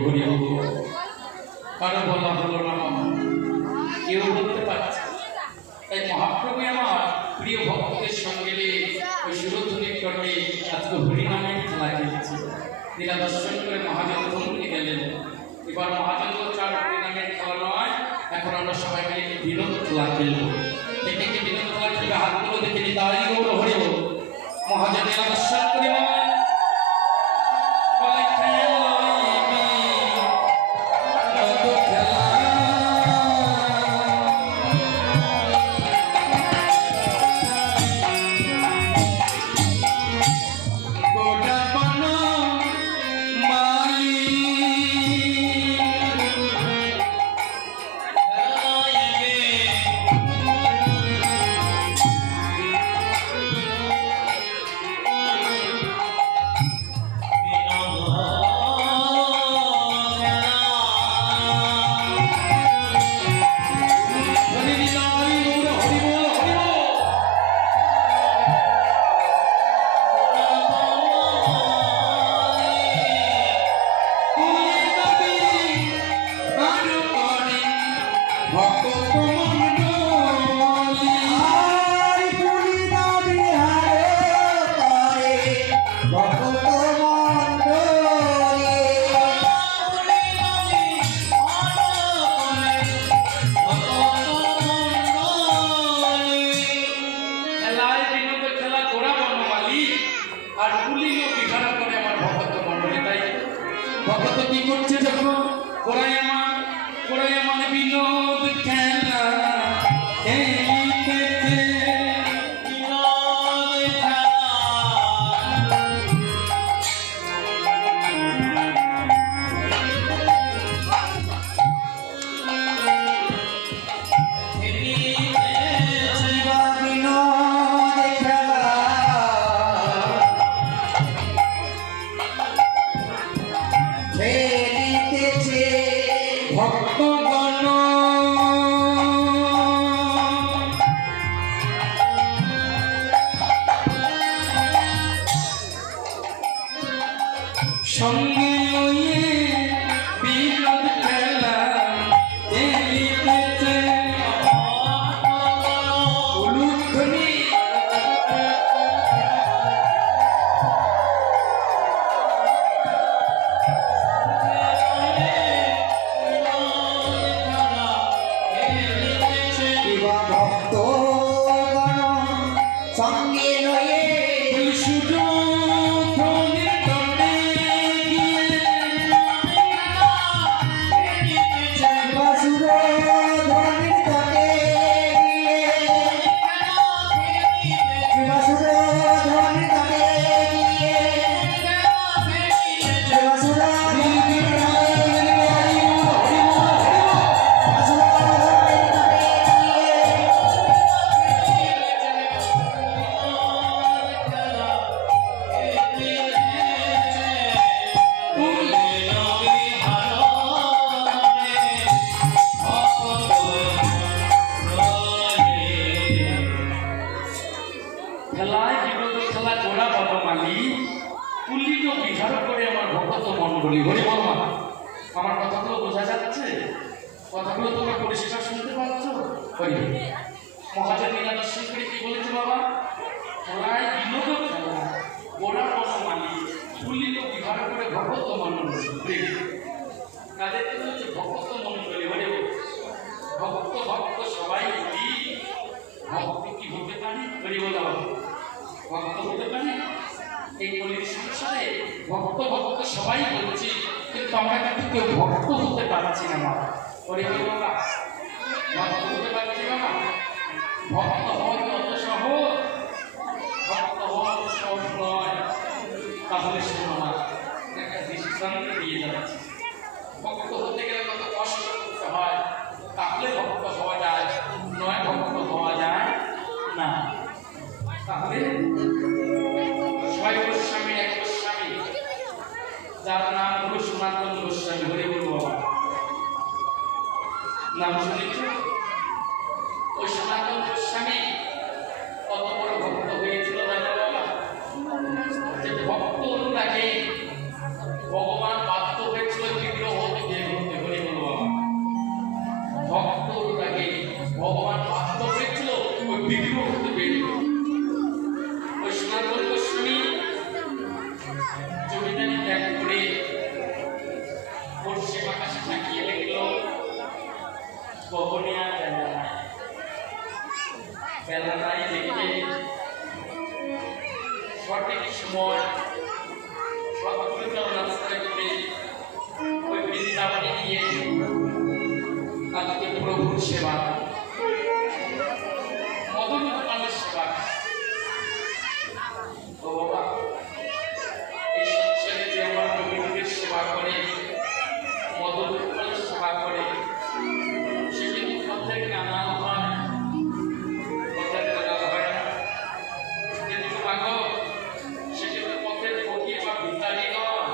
হরি কারো বলা হলো না বাবা, কেউ বলতে পারছে। তাই মহাপ্রভু আমার প্রিয় ভক্তদের সঙ্গে ওই সুরধ্বনির চটে আজকে হরিনামের খেলা খেলেছে। লীলা দর্শন করে মহাজন ধমকে গেলেন। এবার মহাজন চার হরিনামের খেলা নয়, এখন আমরা সবাই মিলে বিনোদ খেলা খেলবো। দেখে কি বিনোদ খেলা খেলবে, হাতগুলো দেখে নি তাই গৌর হরি মহাজন লীলা দর্শন করে ভগত কি করছে যখন কোরাই আমার বিনোদ খেলা ভক্তগণ সঙ্গে লইয়ে বিনোদ খেলা খেলিতেছে। উলুধ্বনি সঙ্গে লয়ে সুরধ্বনির তটে গিয়ে সুরধ্বনির তটে গিয়ে সুরধ্বনির তটে গিয়ে খেলায় বিনোদ খেলা গোড়া বনমালী কুলিত বিহার করে আমার ভক্ত মন্ডলী হরি বল। আমার কথাগুলো বোঝা যাচ্ছে? কথাগুলো তোমরা পরিষ্কার শুনতে পাচ্ছ? হরি মহাজন লীলা দর্শন করে কি বলেছে বাবা? খেলায় বিনোদ খেলা গোড়া বনমালী কুলিত বিহার করে ভক্ত মন্ডলী। কাদের তো হচ্ছে ভক্ত মন্ডলী হরি ভক্ত সবাই কি ভক্ত কি হতে পারি? হরি বল ভক্ত হতে পারি? এই কলির সংসারে ভক্ত সবাই বলছি, কিন্তু আমরা কিন্তু কেউ ভক্ত হতে পারছি না বাবা। হরি বল বাবা, ভক্ত হতে পারছি বাবা? ভক্ত হওয়া কি অত সহজ? ভক্ত হওয়া অত সহজ নয়। তাহলে শোনো না, একটা দৃষ্টান্ত দিয়ে যাচ্ছি। ভক্ত হতে গেলে কত কষ্ট করতে হয়, তাহলে ভক্ত হওয়া যায়, নয় ভক্ত হওয়া যায় না। তাহলে ছয় গোস্বামী এক গোস্বামী, যার নাম হলো সনাতন গোস্বামী। হরি বল বাবা, নাম শুনেছ? ওই সনাতন গোস্বামী কত বড় ভক্ত হয়েছিল জানো বাবা? যে ভক্ত অনুরাগে ভগবান বাধ্য হয়েছিল উদ্বিগ্ন হতে বের ওই সনাতন গোস্বামী জমিদারি ত্যাগ করে পশ্চিম আকাশে তাকিয়ে দেখল কখনই আর বেলাটাই দেখে সঠিক সময় সবগুলো রাস্তায় করে ওই বৃন্দাবনে গিয়ে আজকে প্রভুর সেবা মদন গোপালের সেবা ও বাবা এই সংসারে যে আমার গোবিন্দের সেবা করে মদন গোপালের সেবা করে সে কিন্তু পথের কানাল হয় পথের কানাল হয় না কিন্তু মাগো সে কিন্তু পথের ফকির বা ভিখারি নয়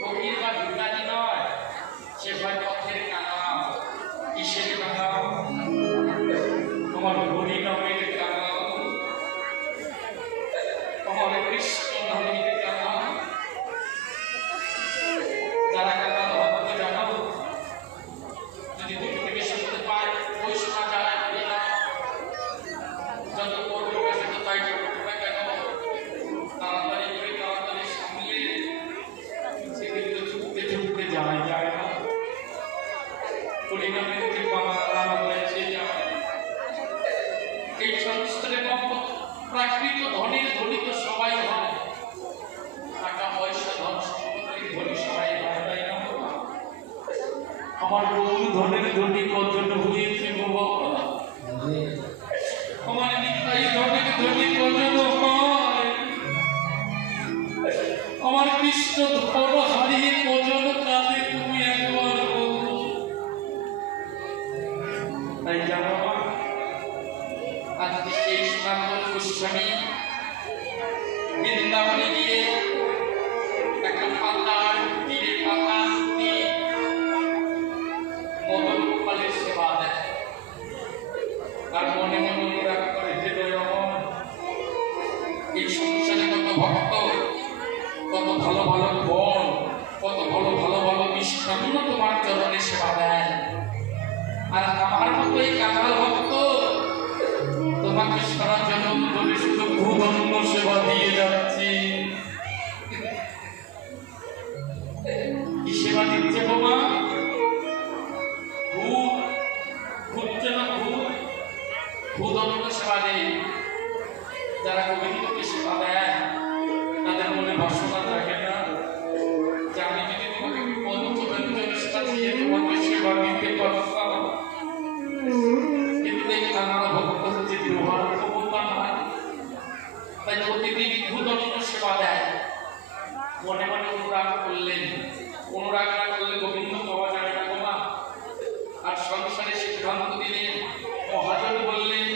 ফকির বা ভিখারি নয় সে হয় পথের কানাল কিসের কানাল তোমার হরি নামের কানাল তোমার কৃষ্ণ নামের কানাল যারা কানাল হতে জানো যদি দূর থেকে শুনতে পায় ওই শোনা যায় না যত করবে যত তাই করবে কেন তাড়াতাড়ি করে তাড়াতাড়ি সামলে সে কিন্তু ছুটতে ছুটতে যায় না পরিণামে হয়েছে এই সংস্থানের প্রাকৃত ধনের ধনী তো সবাই হয় টাকা পয়সা ধন সম্পত্তির ধনী সবাই হয় তাই না আমার বহু ধনের ধনী কজন হয়েছে বাবা আমার নিতাই ধনের ধনী কজন হয় আমার কৃষ্ণ ধন হারিয়ে কজন কাঁদে তুমি একবার বলো তাই জানো আজকে সেই সনাতন গোস্বামী বৃন্দাবনে গিয়ে একটা পাতার তীরে পাতা দিয়ে মদন গোপালের সেবা দেয় তার মনে মনে অনুরাগ করে হৃদয় এই সংসারে কত ভক্ত কত ভালো ভালো ফল কত ভালো ভালো ভালো মিষ্টান্ন তোমার চরণে সেবা দেয় আর আমার মতো এই কাঙাল ভক্ত তোমাকে সারা জনম ধরে শুধু ভূদণ্ড সেবা দিয়ে যাচ্ছি কি সেবা দিচ্ছে বাবা ভূদণ্ড সেবা দেয় যারা গোবিন্দকে সেবা দেয় তাদের মনে বাসনা থাকে না যে আমি যদি তোমাকে পঞ্চব্যঞ্জনের সাথে দিয়ে তোমাকে সেবা দিতে পারতাম কিন্তু এই কাঙাল ভক্ত হচ্ছে দেওয়ার ক্ষমতা নয় তাই প্রতিদিন ভূদণ্ড সেবা দেয় মনে মনে অনুরাগ করলেন অনুরাগ না করলে গোবিন্দ পাওয়া যাবে না গোমা আর সংসারে সিদ্ধান্ত দিলেন মহাজন বললেন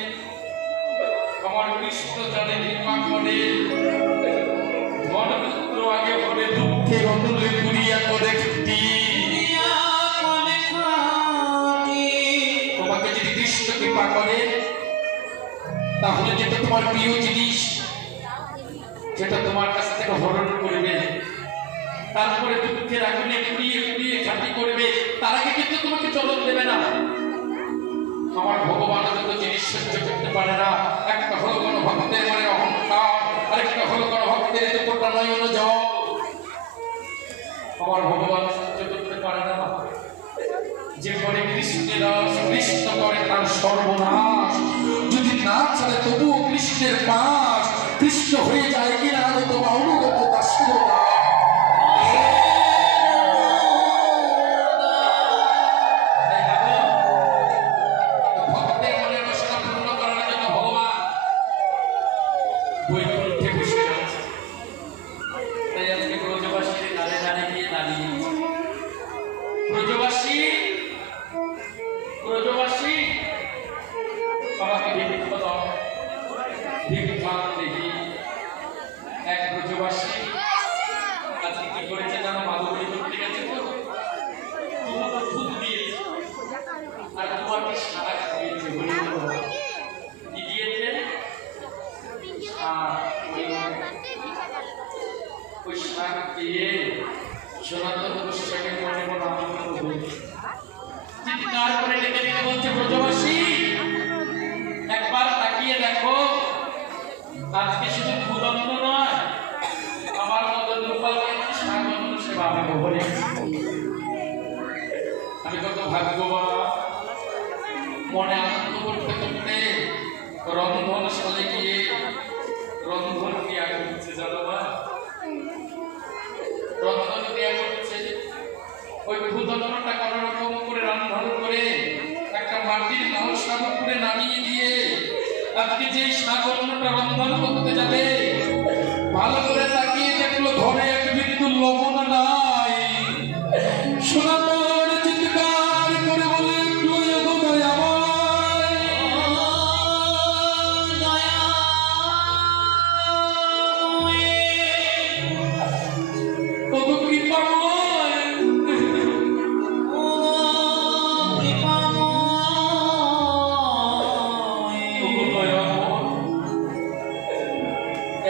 আমার কৃষ্ণ জানে কৃপা করে ধনপুত্র আগে করে দুঃখের অতুলে কুড়িয়া করে তোমাকে যদি কৃষ্ণ কৃপা করে তাহলে যেটা তোমার প্রিয় জিনিস যেটা তোমার কাছ থেকে হরণ করবে তারপরে দুঃখের আগুনে কুড়িয়ে কুড়িয়ে ঘাঁটি করবে তার আগে কিন্তু তোমাকে চলন দেবে না আমার ভগবান যত জিনিস সহ্য করতে পারে না একটা হলো কোনো ভক্তের মনে অহংকার আরেকটা হলো কোনো ভক্তের এতটা নয়ন জল আমার ভগবান সহ্য করতে পারে না যে করে কৃষ্ণের রস কৃষ্ণ করে তার সর্বনাশ যদি না চলে তবুও কৃষ্ণের পাশ কৃষ্ণ হয়ে যায় কিনা তোমার অনুগত দাসীরা বৈকুণ্ঠে বসে আছে তাই আজকে ব্রজবাসীর দাঁড়ে দাঁড়ে গিয়ে দাঁড়িয়ে ব্রজবাসী আমাকে ভিক্ষা দাও ভিক্ষা দেখি এক ব্রজবাসী আজকে কি করেছে জানো মাধবী করতে গেছে তো তোমাকে দুধ দিয়েছে আর তোমাকে সারা খাইয়েছে বলে কি দিয়েছে ওই শাক দিয়ে সনাতন গোস্বামীর মনে মনে আনন্দ হয়েছে। তারপরে ডেকে ডেকে বলছে ব্রজবাসী আজকে শুধু ভূদণ্ড নয়, আমার মদন গোপালকে সাগর সেবা আমি বলি। আমি কত ভাগ্যবান, মনে আনন্দ করতে করতে রন্ধনশালে গিয়ে রন্ধন ক্রিয়া করছে, জানো না? রন্ধন ক্রিয়া করছে, ওই ভূদণ্ডটা কোন রকম করে রান্না করে একটা মাটির কলসার উপরে নামিয়ে দিয়ে আজকে যে সাগরটা রন্ধন করতে যাবে, ভালো করে তাকিয়ে দেখলো ঘরে এক বিন্দু লবণ নাই। সোনার চিৎকার করে বলে, একটু এগো দয়াময়, কত কৃপাময়,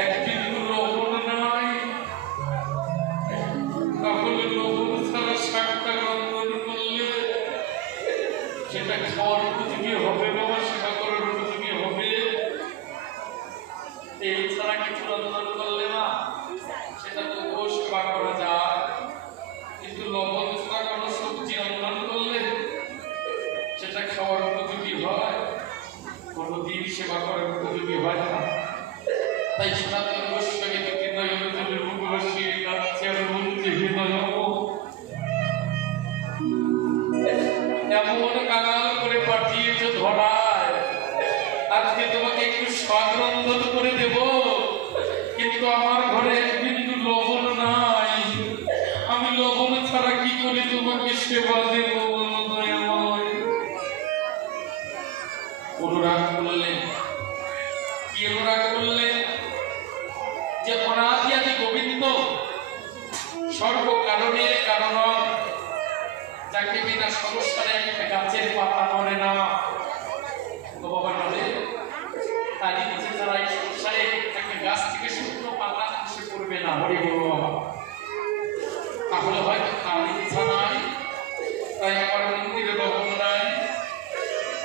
এক বিন্দু লবণ নাই, তাহলে লবণ ছাড়া শাকটা রন্ধন করলে সেটা খাওয়ার উপযোগী হবে বাবা, সেবা করার উপযোগী হবে। তেল ছাড়া কিছু রন্ধন করলে না সেটা তো সেবা করা যায়, কিন্তু লবণ ছাড়া কোনো সবজি রন্ধন করলে সেটা খাওয়ার উপযোগী হয়, কোনোদিন সেবা করার উপযোগী হয় না। তাই সনাতন গোস্বামী থেকে নয়ন জলে মুখ বসিয়ে কাঁদছে আর বলছে, হে নয়ন, এমন কাঙাল করে পাঠিয়েছ ধরায়, আজকে তোমাকে একটু স্বাদ রন্ধন করে দেব, কিন্তু আমার ঘরে এক বিন্দু লবণ নাই, আমি লবণ ছাড়া কি করে তোমাকে সেবা দেব বলো দয়াময়। অনুরাগ করলেন, কি অনুরাগ করলেন? যে অনাদি আদি গোবিন্দ সর্বকারণের কারণ, যাকে বিনা সংস্কারে একটা গাছের পাতা নড়ে না, বাবা নড়ে, তারই নিচে যারা এই সংসারে একটা গাছ থেকে শুকনো পাতা খসে পড়বে না, হরি বল বাবা। তাহলে হয়তো তার ইচ্ছা নাই, তাই আমার মন্দিরে লবণ নাই,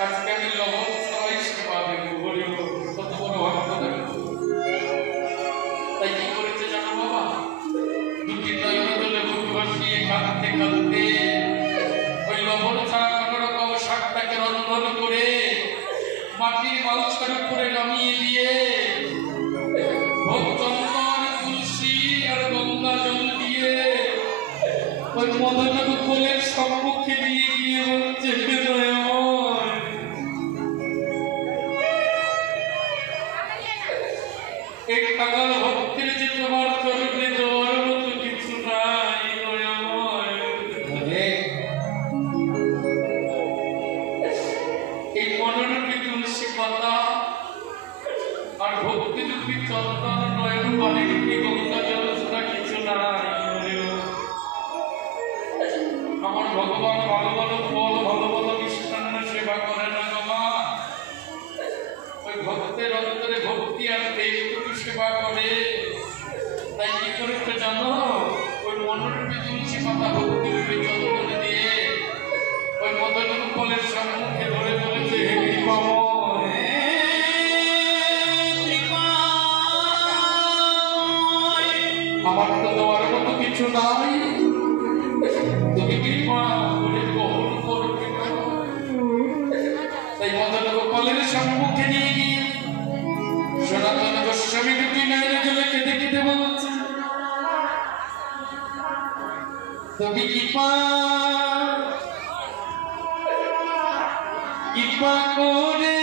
আজকে আমি লবণ ছাড়াই সেবা দেব, হরি বল। কত বড় ভাগ্য দেখো। তাই কি করেছে জানো বাবা? দুটি নয়ন জলে মুখ বসিয়ে কাঁদতে কাঁদতে ওই লবণ ছাড়া কোন রকম শাকটাকে রন্ধন করে মাটির কলসার উপরে নামিয়ে দিয়ে ভোগ চন্দন, তুলসী আর গঙ্গা জল দিয়ে ওই মদন গোপালের সম্মুখে নিয়ে গিয়ে বলছে, হে দয়াময়, এক কাঙাল ভক্তের যে তোমার চরণে দেওয়ার মতো কিছু নাই দয়াময়। এই মনোরূপী তুলসী পাতা আর ভক্তি রূপী চন্দন নয়ন বাণী রূপী গঙ্গা জল ছাড়া কিছু নাই। আমার ভগবান ভালো ভালো ফল, ভালো ভালো মিষ্টান্ন সেবা করে না বাবা, ওই ভক্তের অন্তরে ভক্তি আর দেবটুকু সেবা করে। তাই কি করেছে জানো? ওই মনোরূপী তুলসী পাতা ভক্তি রূপী চন্দন দিয়ে ওই মদন গোপালের সম্মুখে ধরে বলেছে, হে কৃপাময়, আমার তো দেওয়ার মতো কিছু নাই, তুমি কৃপা করে গ্রহণ করো। তাই মদন গোপালের সম্মুখে নিয়ে গিয়ে সনাতন গোস্বামী দুটি নয়ন জলে কেঁদে কেঁদে বলছে, তুমি কৃপা কৃপা করে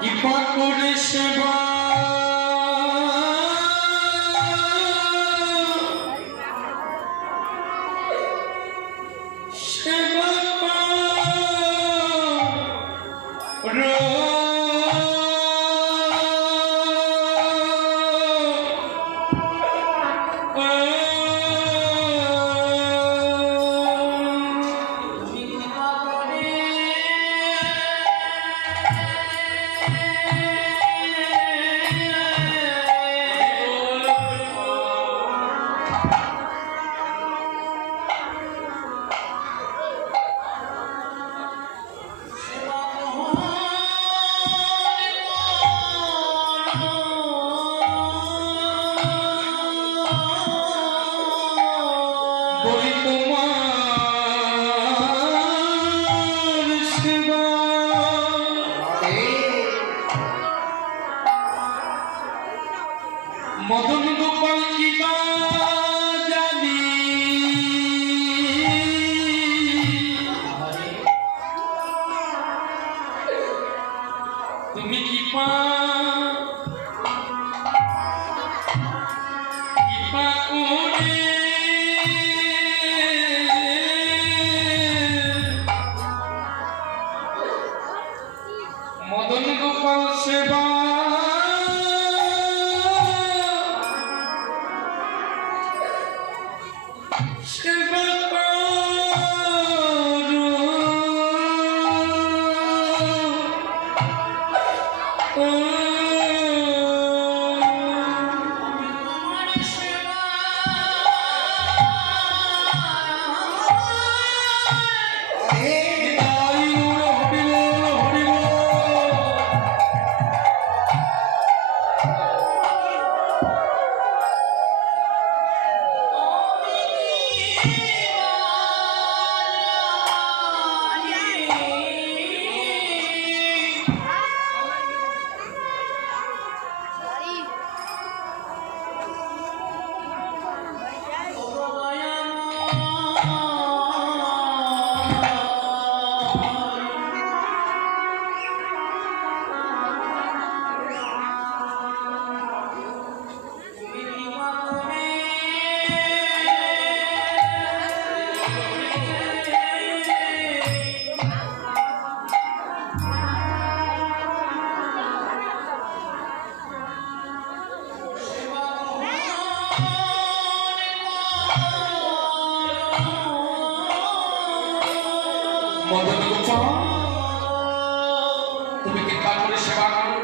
কৃপা করে সেবা তুমি কৃপা করে মদন গোপাল সেবা মদন গোপাল তুমি কৃপা করে সেবা করো,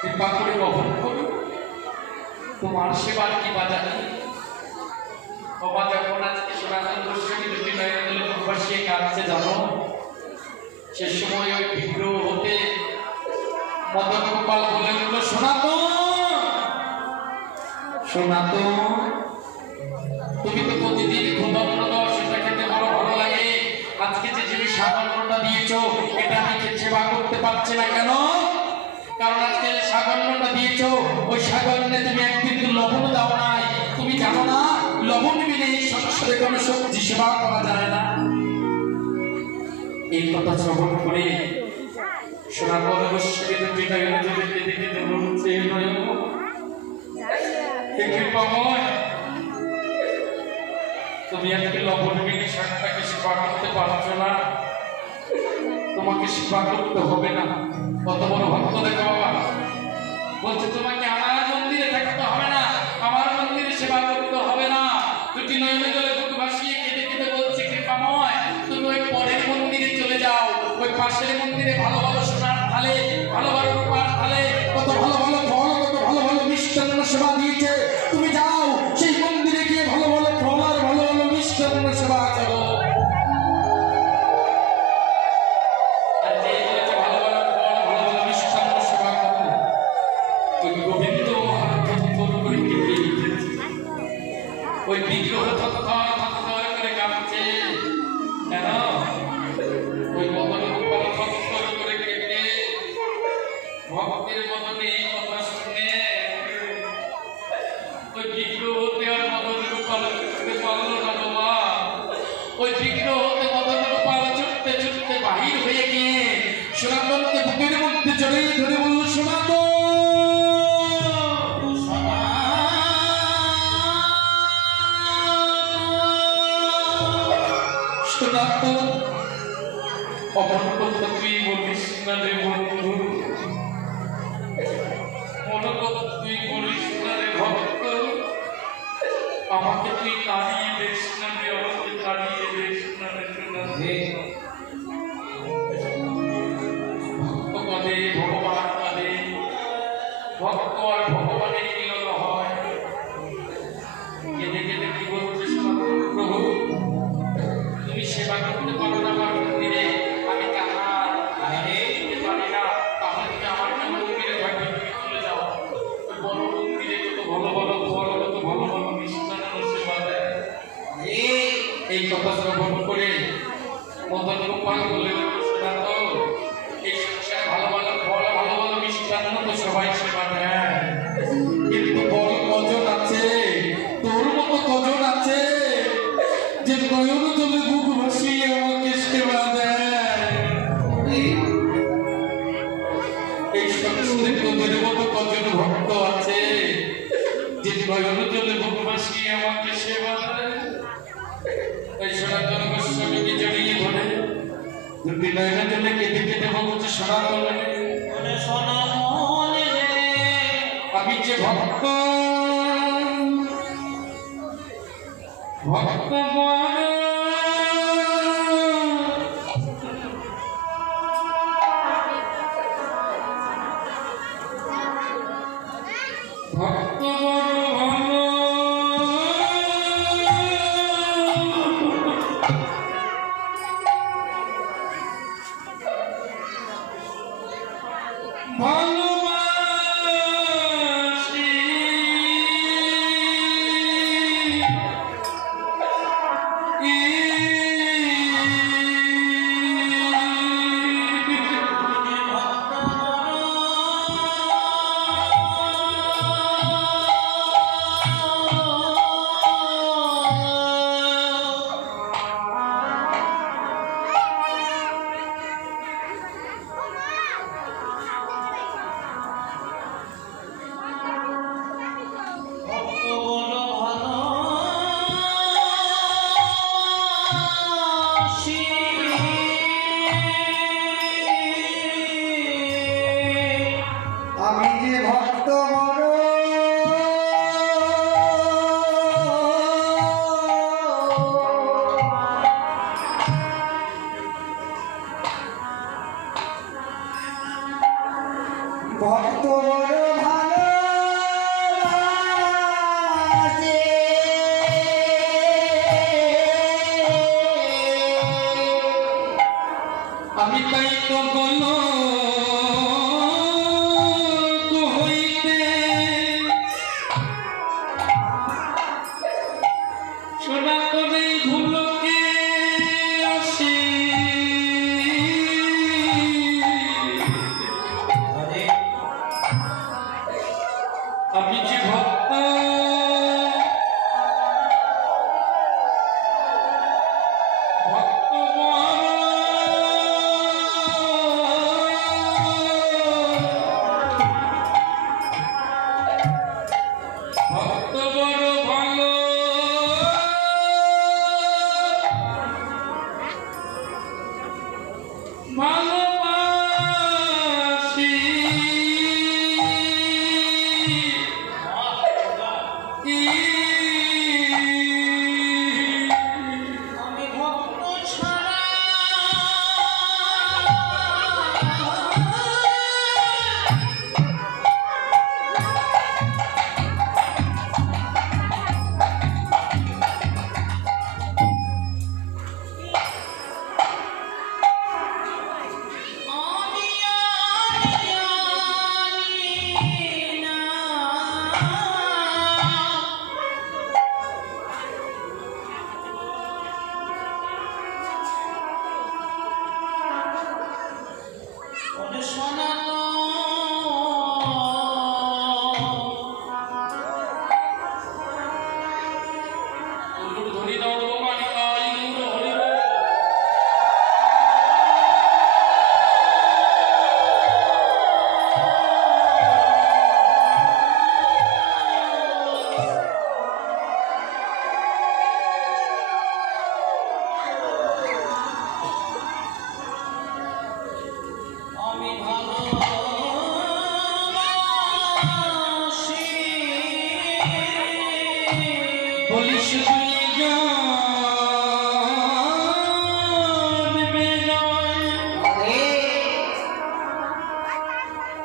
কৃপা করে বহন করো। তোমার সেবার কি বাজার বাবা যখন আজকে সনাতন গোস্বামী দুটি নয়ন ভাসিয়ে কাঁদছে জানো, সে সময় ওই বিগ্রহ হতে মদন গোপাল বলে উঠল, সনাতন সনাতন তুমি তো প্রতিদিন ক্ষুদ্র দাও, সেটা খেতে বড় ভালো লাগে। আজকে যে তুমি সাগরটা দিয়েছো এটা আমি সেবা করতে পারছি না কেন? কারণ আজকে যে সাগরটা দিয়েছো ওই সাগরনে তুমি একদিন লবণ দাও নাই। তুমি জানো না লবণ বিনে সংসারে কোনো সবজি সেবা করা যায় না। এই কথা শ্রবণ করে সনাতন গোস্বামী দুটি নয়ন জলে কেঁদে কেঁদে বলছে, নয়ন কৃপাময় তুমি আজকে লবণ বিনে শাকটাকে সেবা করতে পারছো না, তোমাকে সেবা করতে হবে না। কত বড় ভক্ত দেখো বাবা, বলছে তোমাকে আমার মন্দিরে থাকতে হবে না, আমার মন্দিরে সেবা করতে হবে না। দুটি নয়ন জলে বুক ভাসিয়ে কেঁদে কেঁদে বলছে, কৃপাময় তুমি ওই পরের মন্দিরে চলে যাও, ওই পাশের মন্দিরে ভালো ভালো সোনার থালে, ভালো ভালো রূপার থালে, কত ভালো ভালো ফল, কত ভালো ভালো মিষ্টান্ন সেবা দিয়েছে। তুমি যাও সেই মন্দিরে গিয়ে ভালো ভালো ফল আর ভালো ভালো মিষ্টান্ন সেবা করো। আর যে বলেছে ভালো ভালো ফল, ভালো ভালো মিষ্টান্ন সেবা করো, ওই গোবিন্দ করে কেঁদে উঠেছে। ওই বিগ্রহ থর করে কাঁপছে কেন? ওই মদন গোপাল থর করে কেঁদে ভক্তের মদনে কথা শুনে ওই বিগ্রহ দেওয়ার মদন গোপাল ছুটতে পারলো না বাবা। ওই বিগ্রহ হতে মদন গোপাল ছুটতে ছুটতে বাহির হয়ে গিয়ে সনাতনকে বুকের মধ্যে জড়িয়ে ধরে বলল, সনাতন সনাতন অমন কথা তুই বলিস না রে বন্ধু, মন কথা তুই বলিস না রে ভক্ত, আমাকে তুই তাড়িয়ে দিস না রে, আমাকে তাড়িয়ে দিস না রে সনাতন। ভক্ত পদে ভগবান পদে, ভক্ত আর ভগবানের মিলন হয়। কেঁদে কেঁদে কি বলছে সনাতন, প্রভু তুমি সেবা করতে পারো না আমার মন্দিরে, আমি কাহার আমি দিতে পারি না, তাহলে তুমি আমার মন্দিরে থাকবে, তুমি চলে যাও ওই বড় মন্দিরে, কত ভালো ভালো ফল, কত ভালো ভালো মিষ্টান্ন সেবা দেয়। এই কথা শ্রবণ করে মদন গোপাল বলে সনাতন এই সংসারে ভালো ভালো ফল, ভালো ভালো মিষ্টান্ন তো সবাই সেবা দেয়, কিন্তু বড় কজন আছে, তোর মতো কজন আছে যে নয়ন জলে বুক ভাসিয়ে আমাকে সেবা দেয়? ভক্ত আছে যে গয়ন জলে ভগবাসী আমাকে সেবা দেয় তাই সনাতন গোস্বামীকে জড়িয়ে ধরে দুটি নয়ন জলে কেঁদে কেঁদে বলছে সনাতন আমি যে ভক্ত ভক্ত ভক্ত বড় ভালোবাসে আমি তাই তো গল হইতে সোনা করে ধুলোকে আসি আমি যে ভক্ত ভক্ত ভক্ত বড় ভালো ভালোবাসি আমি ভক্ত ছাড়া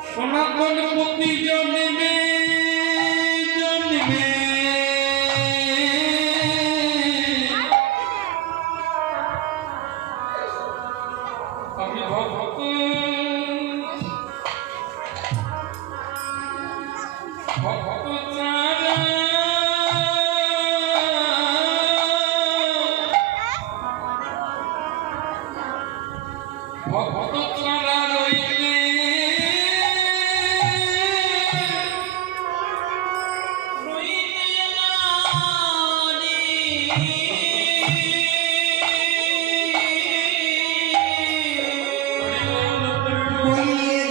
সনাতন প্রতি জন্মে জন্মে আমি ভক্ত ভক্ত চারা ভক্ত চারা রইলে বলিয়ে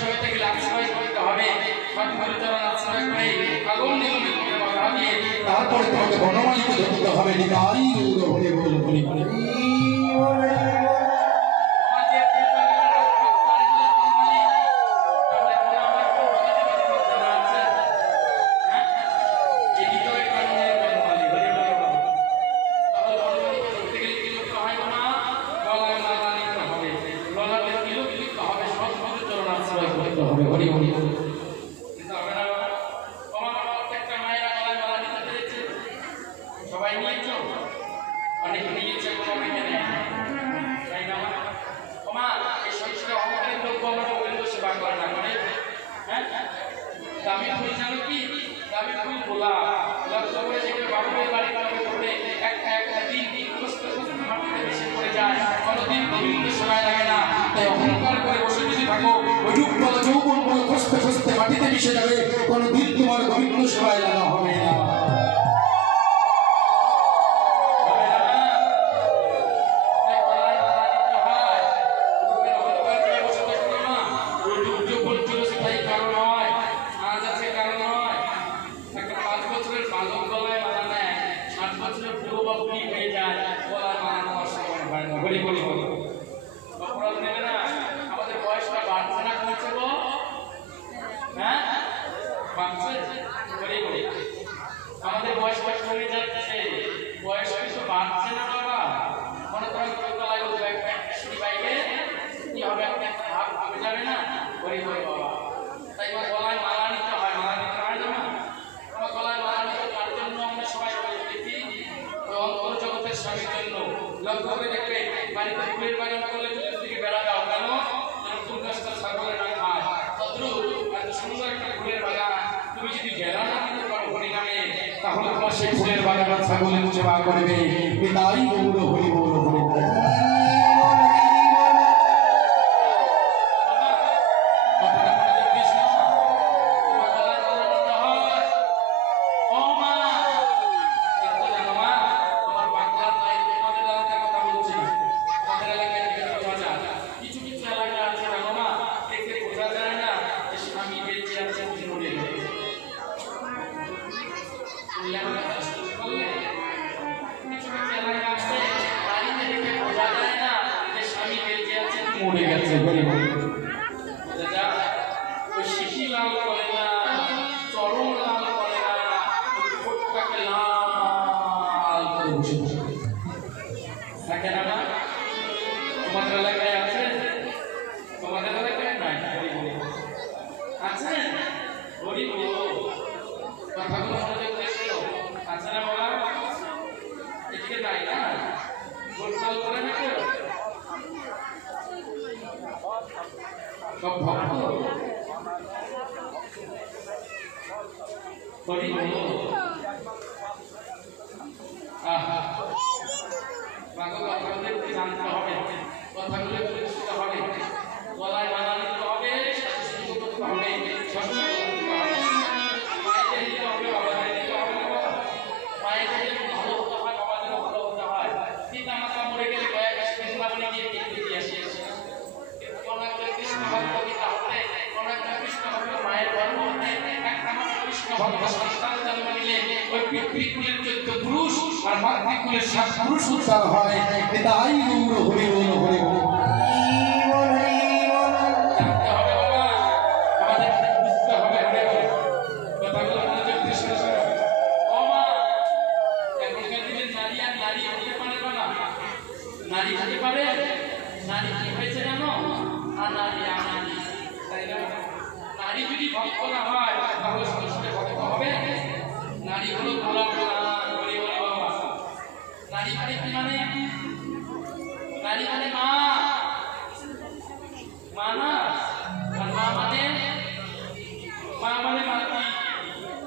সবাই থেকে আশ্রয় করতে হবে, সৎগুরুচরণ আশ্রয় করে আগুন নিগমে বাধা দিয়ে তারপরে তোমাকে বনমালীকে ধরতে হবে। নিতাই গৌর হরি বল হরি বল। সবাই নিয়েছ, অনেকে নিয়েছে, কোনো নেই, তাই না? ওমা এই সংসারে অহংকারের লোক আমরা গোবিন্দ সেবা করে না করে, হ্যাঁ? দামি ফুল জানো কি? দামি ফুল গোলাপ করে যেগুলো বাবুদের বাড়ি করে একটা দিন খুঁজতে খুঁজতে মাটিতে মিশে পড়ে যায়, কোনোদিন গোবিন্দ সেবায় লাগে না। তাই অহংকার করে বসে যদি থাকো, ওই রূপ বলো যৌবন বলো খুঁজতে খুঁজতে মাটিতে মিশে যাবে, কোনোদিন তোমার গোবিন্দ সেবায় লাগা হবে না। আমাদের বয়সটা বাড়ছে না কমছে গো? হ্যাঁ, বাড়ছে। আমাদের বয়সটা কমে যাচ্ছে, বয়স কিছু বাড়ছে না বাবা। মনে করেন দোতলায় উঠবে একটা সিঁড়ি বাইকে কি হবে, একটা হাত কমে যাবে না? বাবা, তাই গলায় মালা নিতে হয়, মালা নিতে হয় না? আমার গলায় মালা নিতে তার জন্য আমরা সবাই দেখি অন্তর্জগতের স্বামীর জন্য। লক্ষ্য করে দেখবে বাড়িতে ফুলের বাগান করলে দিকে বেড়া দাও, কেন? যেন ফুল গাছটা ছাগলে না খায়। শত্রু এত সুন্দর একটা ফুলের বাগান তুমি যদি বেড়া না দিতে পারো হরি নামে, তাহলে তোমার সেই ফুলের বাগান ছাগলের সেবা করবে। নিতাই গৌর হরি বল হরি বল। মরে গেছে ওই শিশি লাল করে না, চরম লাল করে না, ঠোঁটটাকে লাল করে বসে বসে থাকে না? তোমাদের এলাকায় আছে? তোমাদের এলাকায় নাই? আছে? গরিব কথাগুলো মনোযোগ দেখছিল আছে না বাবা? এদিকে নাই না? গোলমাল করে না কেউ? সব ভক্ত হরি বল। আহা, কথাগুলো জানতে হবে, কথাগুলো পরিচিত হবে, গলায় মালা নিতে হবে, সাথে করতে হবে, সৎসঙ্গ করতে হবে, মায়েদের দিতে হবে, বাবাদের দিতে হবে না বাবা? মায়েদের যেন ভালো হতে হয়, বাবাদেরও ভালো হতে হয়। পিতা মাতা মরে গেলে গয়া বৃন্দাবনে গিয়ে দেখতে দিয়ে আসি। কোন একটা কৃষ্ণ ভক্ত পিতা হতে, কোন একটা কৃষ্ণ ভক্ত মায়ের গর্ভ হতে, একটা মাত্র কৃষ্ণ ভক্ত সন্তান জন্ম নিলে ওই পিতৃকুলের 14 পুরুষ আর মাতৃকুলের 7 পুরুষ উদ্ধার হয়। নিতাই গৌর হরি বল হরি বল। জানতে হবে বাবা, আমাদের বুঝতে হবে। কথাগুলো মনোযোগ দিয়ে শুনে ও মা, এখনকার দিনের নারী আর নারী হতে পারে না। নারী হতে পারে, নারী কি হয়েছে জানো? নারী তাই না? নারী যদি ভক্ত না হয় তাহলে সংসারে ভক্ত হবে? নারী হলো গোলাপ বাবা। নারী মানে কি মানে? নারী মানে মা, মা না? আর মা মানে মাতৃ।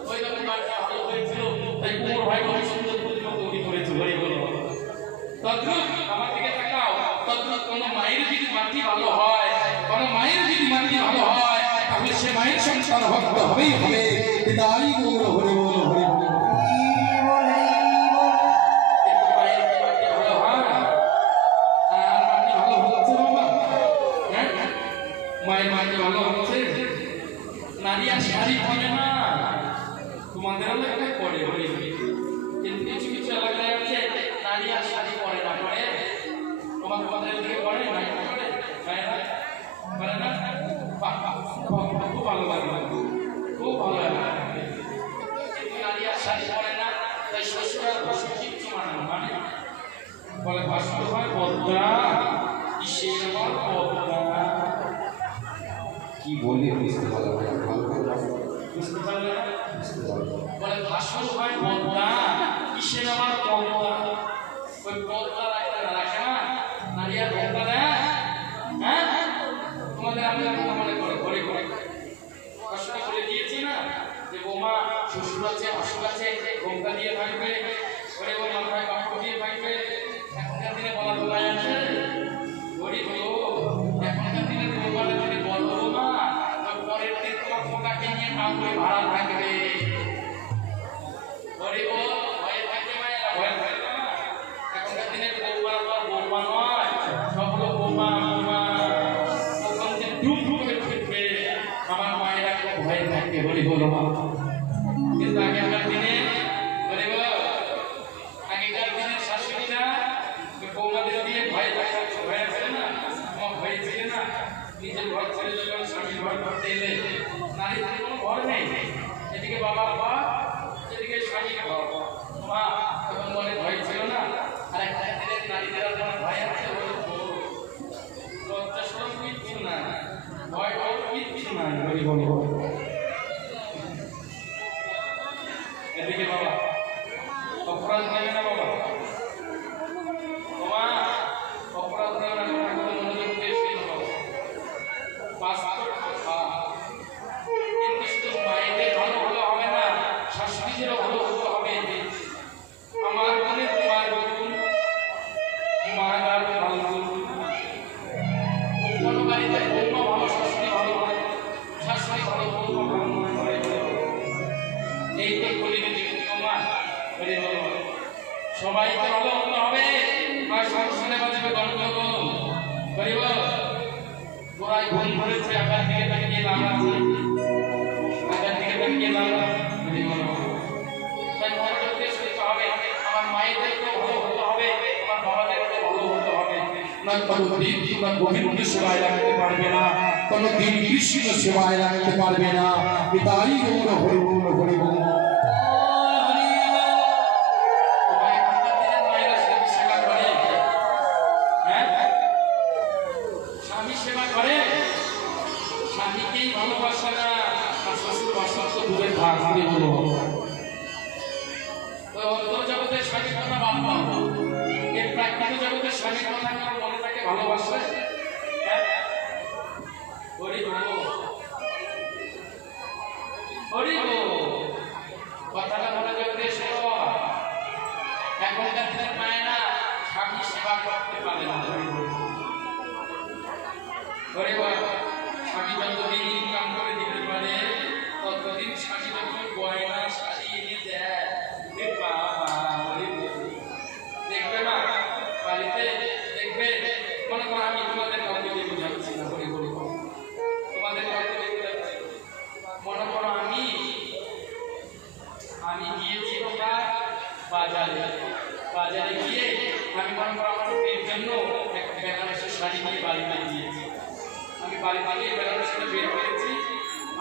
ওই যখন বাচ্চা ভালো হয়েছিল তাই কুমোর ভাই খুব সুন্দর প্রতিমা তৈরি করেছিল। তদ্রুপ আমার দিকে তাকাও, তদ্রুপ কোনো মায়ের যদি মাতৃ ভালো হয়, কোনো মায়ের যদি মাতৃ ভালো হয়, তাহলে সে মায়ের সংসার ভক্ত হবেই হবে। নিতাই গৌর হরি বল হরি বল। কিন্তু মায়ের কি মাতৃ ভালো হয়? আর মাতৃ ভালো হচ্ছে বাবা? হ্যাঁ, মায়ের মাতৃ ভালো হচ্ছে? নারী আর শাড়ি পরে না, তোমাদের এলাকায় পরে কিন্তু কিছু কিছু এলাকায় আছে নারী আর শাড়ি পরে না, পরে তোমাদের দিকে পরে না, পরে না, খুব ভালো লাগে, খুব ভালো লাগে। কিন্তু নারী আর শাড়ি পরে না, তাই শ্বশুর আর ভাসুর কিচ্ছু মানে বলে ভাসুর হয় পদ্মা, কিসের আমার পদ্মা, কি বলি বুঝতে পারলাম না, বুঝতে পারলে না? বলে ভাসুর হয় পদ্মা, কিসের আমার পদ্মা, ওই পদ্মা রাখে না নারী আর পদ্মা দেয়। হ্যাঁ, তোমাদের আমি মনে করে ঘরে ঘরে কষ্ট করে দিয়েছি না যে বৌমা শ্বশুর আছে ভাসুর আছে ঘোমটা দিয়ে থাকবে, ওরে ওর মাথায় কাপড় দিয়ে থাকবে। এখনকার দিনে বলা দোলায় আছে গরিব এখনকার দিনে বৌমাদের যদি বলো না পরের দিন তোমার ফোটাকে নিয়ে কাউকে ভাড়া থাকবে, গরিব ভয়ে থাকবে মায়েরা, ভয় থাকবে না। এখনকার দিনে বৌমা বৌমা নয়, সব হলো বৌমা বৌমা, ওখান থেকে ডুব করে ফিরবে, আমার মায়েরা খুব ভয় থাকবে বলি বলো। কিন্তু আগেকার দিনে গরিব আগেকার দিনের শাশুড়িরা বৌমাদের দিয়ে ভয় থাকতো, ভয় ছিল না, আমার ভয় ছিল না। নিজের ঘর ছেড়ে যখন স্বামীর ঘর করতে এলে নারীর কোনো ঘর নেই, এদিকে বাবার ঘর এদিকে স্বামীর ঘর, মা তখন মনে ভয় ছিল না। আর একটা দিনের নারীদের যখন ভয় আছে লজ্জা সরম কিচ্ছু না, ভয় কিচ্ছু না বলি বলবো। এদিকে বাবা অপরাধ নেবে না, বাবা তোমার অপরাধ নেবে না, মনোযোগ দিয়ে শুনে বাবা বাস্তব কথা। কিন্তু শুধু মায়েদের ভালো ভালো হবে না, শাশুড়িদেরও ভালো হতে হবে। আমার মনে তোমার বলুন মা আর ভালো কোনো বাড়িতে বৌমা ভালো শাশুড়ি ভালো হয়, শাশুড়ি ভালো বৌমা ভালো নয়, এই তো বলিনি মা বলি বলো সবাইকে ভালো হতে হবে। আর সংসারে বাজবে গন্ডগোল করিব, গোড়ায় ঘুম ধরেছে আকার দিকে তাকিয়ে লাভ আছে, আকার দিকে তাকিয়ে লাভ বলি বলো। তাই মনোযোগ দিয়ে শুনতে হবে, আমার মায়েদেরকেও ভালো হতে হবে, আমার বাবাদেরকেও ভালো হতে হবে। না কোনোদিন তোমরা গোবিন্দ সেবায় রাখতে পারবে না, কোনোদিন কৃষ্ণ সেবায় রাখতে পারবে না। পিতাই গৌর হরি বল হরি বল। স্বামী সেবা করে, স্বামীকেই ভালোবাসে না, আর শ্বশুর বাসা তো দূরে ভাগ দিয়ে বলো। ওই অন্তর জগতের স্বামীর কথা বাদ দাও, এই প্রাকৃতিক জগতের স্বামীর কথা কারো মনটাকে ভালোবাসে। হরি বলো হরি বলো, কথাটা মনোযোগ দিয়ে শোনো। এখনকার দিনের মায়েরা স্বামী সেবা করতে পারে না, স্বামী যতদিন ইনকাম করে দিতে পারে ততদিন স্বামী যখন গয়না শাড়ি এনে দেয় দেখবে না বাড়িতে, দেখবে মনে করো আমি তোমাদের কাউকে দিয়ে বোঝাচ্ছি না, বলি বলি তোমাদের কাউকে দিয়ে বোঝাচ্ছি, মনে করো আমি গিয়েছি তোমার বাজারে, বাজারে গিয়ে আমি মনে করো আমার মেয়ের জন্য একটা বেনারসি শাড়ি নিয়ে বাড়িতে গিয়েছি, আমি বাড়ি বাড়িয়ে বেনারসিটা বের করেছি,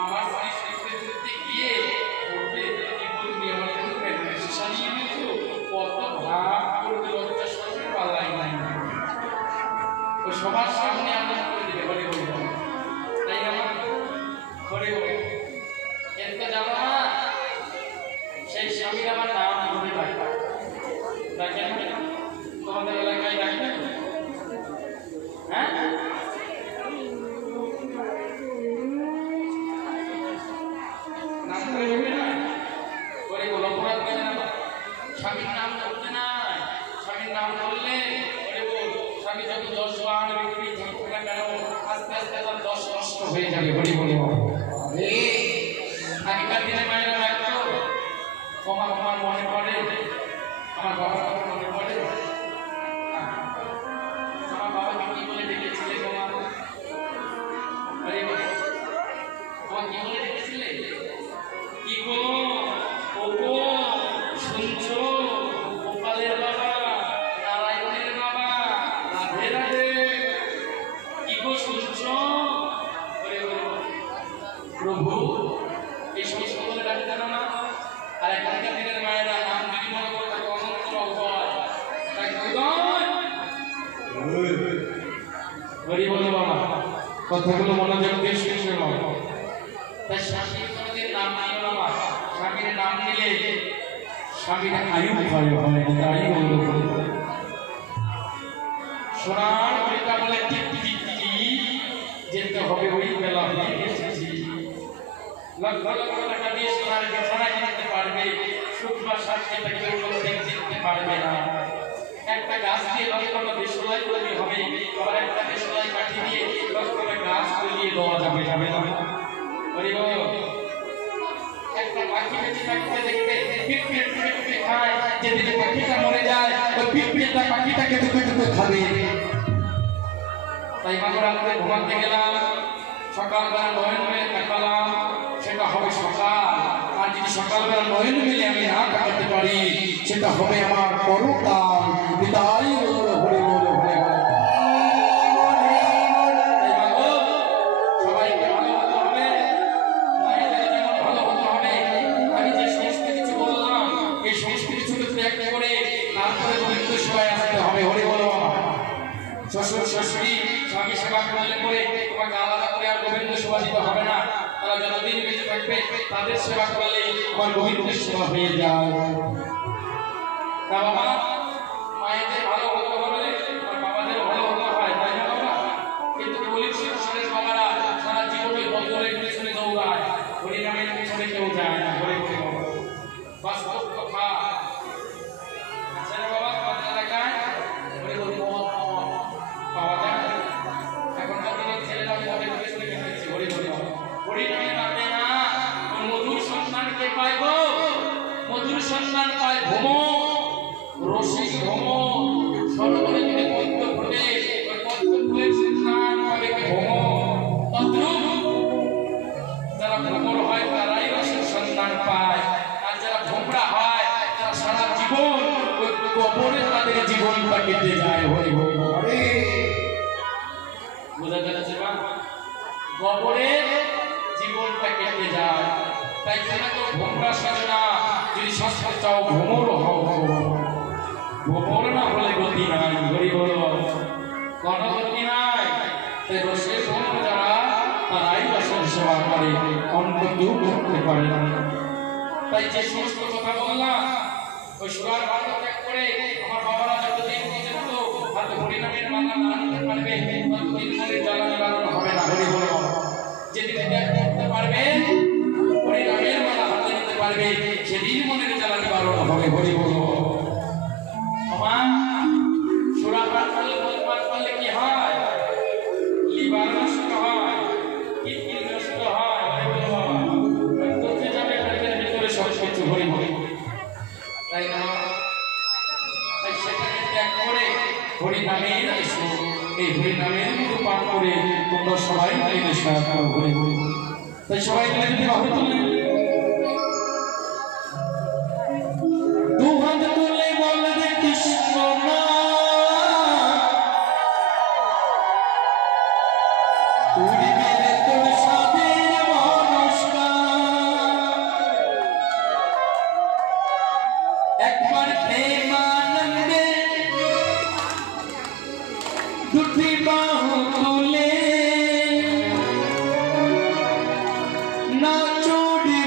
আমার স্ত্রী শিখতে শিখতে গিয়ে বলবে কি বলবি আমার জন্য বেনারসি শাড়ি এনেছো, কত ভাব করতে লজ্জা সরম পাল্লাই নাই, ও সবার সামনে আমরা করে দিবে বলে বলবো, তাই না করে বলবো। এরপর জানো না সেই স্বামীর আমার নাম ধরে ডাকবে, ডাকেন তোমাদের এলাকায় ডাকবে, হ্যাঁ নাম করে দেবে না, করে বলো অপরাধ দেবে না, স্বামীর নাম ধরতে নাই, স্বামীর নাম ধরলে করে বল স্বামী যত 10 বার বিক্রি থাকুক না কেন আস্তে আস্তে তার 10 নষ্ট হয়ে যাবে, বলি বলি আগেকার দিনে মায়েরা রাখতো আমার মনে পড়ে, আমার বাবার কথা মনে পড়ে, আমার বাবাকে কি বলে ডেকেছিলে তোমার কি বলে ডেকেছিলে হরি বলো বাবা, কথাগুলো মনোযোগ দিয়ে শুনছো বাবা। তাই স্বামীর কোনোদিন নাম নিও না মা, স্বামীর নাম নিলে স্বামীর আয়ু ক্ষয় হয়, তাই বলবো। সোনার কলিটা বলে টিক টিক টিক যেতে হবে ওই বেলা হয়ে এসেছি। লক্ষ লক্ষ টাকা দিয়ে সোনার বিছানা কিনতে পারবে, সুখ বা শান্তিটা কেউ কোনোদিন কিনতে পারবে না। একটা গাছ দিয়ে লক্ষ্য দেশলাই তৈরি হবে, আবার একটা দেশলাই কাঠি দিয়ে লক্ষ্য গাছ তৈরিয়ে দেওয়া যাবে যাবে না। একটা পাখি বেঁচে থাকতে দেখবে পিঁপড়ে পিঁপড়ে খায়, যেদিকে পাখিটা মরে যায় ওই পিঁপড়েটা পাখিটাকে টুকে টুকে খাবে। তাই মাঝে রাত্রে ঘুমাতে গেলাম, সকালবেলা নয়ন মেলে তাকালাম, সেটা হবে সকাল। আর যদি সকালবেলা নয়ন মেলে আমি না তাকাতে পারি, সেটা হবে আমার পরকাল। বিদায় হলো হরি বল হরে বল। তাই মাগো সবাইকে ভালো হতে হবে, মায়েদের যেমন ভালো হতে হবে। আমি যে সমস্ত কিছু বললাম এই সমস্ত কিছু ত্যাগ করে তারপরে গোবিন্দ সেবায় আসতে হবে। হরি বল। শ্বশুর শাশুড়ি স্বামী সেবা করলে পরে তোমাকে আলাদা করে আর গোবিন্দ সেবা দিতে হবে না। তারা যতদিন বেঁচে থাকবে তাদের সেবা করলে আমার গোবিন্দ সেবা হয়ে যায়। তা বাবা, মায়েদের ভালো হতে হবে আর বাবাদের ভালো হতে হয়, তাই না বাবা? কিন্তু গরিব সংসারের বাবারা সারা জীবনে বন্ধনের পিছনে দৌড়ায়, হরিনামের পিছনে কেউ যায় না। ঘরে ঘরে বাবা বাস্তব কথা আছে না বাবা? তোমাদের এলাকায় ঘরে ঘরে পাওয়া যায়। এখনকার দিনের ছেলেরা মদের পিছনে গেছে, ঘরে ঘরে হরিনামে নামে না। মধুর সন্তানকে পায় গো, মধুর সন্তান পায় ভ্রমণ, রসিক ভ্রমণ। সরোবরে যদি পদ্ম ফোটে ওই পদ্ম ফুলের সন্তান পাবে ভ্রমণ। তদ্রূপ যারা ভ্রমণ হয় তারাই রসের সন্তান পায়, আর যারা ভোমরা হয় তারা সারা জীবন ওই কবরে তাদের জীবনটা কেটে যায়। হরি হরি হরে। বোঝা যাচ্ছে মা? কবরে জীবনটা কেটে যায়। তাই তোমরা তো ভোমরা সাজো না, যদি শাস্ত্র চাও ভ্রমর হও। ভ্রমর না হলে গতি নাই। হরি বল। কোন গতি নাই। তাই রসের ভ্রমর যারা তারাই রসের সেবা করে, অন্য কেউ করতে পারে না। তাই যে সমস্ত কথা বললাম ওই সুরার বান্ধব ত্যাগ করে আমার বাবারা যতদিন বেঁচে থাকতো হাতে হরিনামের মালা না নিতে পারবে ততদিন মনের জ্বালা নিবারণ হবে না। হরি বল। যেদিন ত্যাগ করতে পারবে হরিনামের মালা হাতে নিতে পারবে সেদিন মনের জ্বালা নিবারণ হবে। হরি বল। বাবা সুরা পাঠ করলে মন পাঠ করলে কি হয়? লিভার নষ্ট হয়, কিডনি নষ্ট হয়। হরি বল বাবা। তোকে যাবে পেটের ভিতরে সব কিছু। হরি বল। তাই না? তাই সেটাকে ত্যাগ করে হরিনামের এসো, এই হরিনামের মতো পাঠ করে তোমরা সবাই মিলে সেবা করো। হরি বল। তাই সবাই মিলে যদি ভাবে তুলে দুহাত তুলে বলবে কৃষ্ণ নাম, উড়িবে রে তোর সাদের মনস্কার। একবার প্রেমানন্দে দুটি বাহু তুলে নাচুড়ি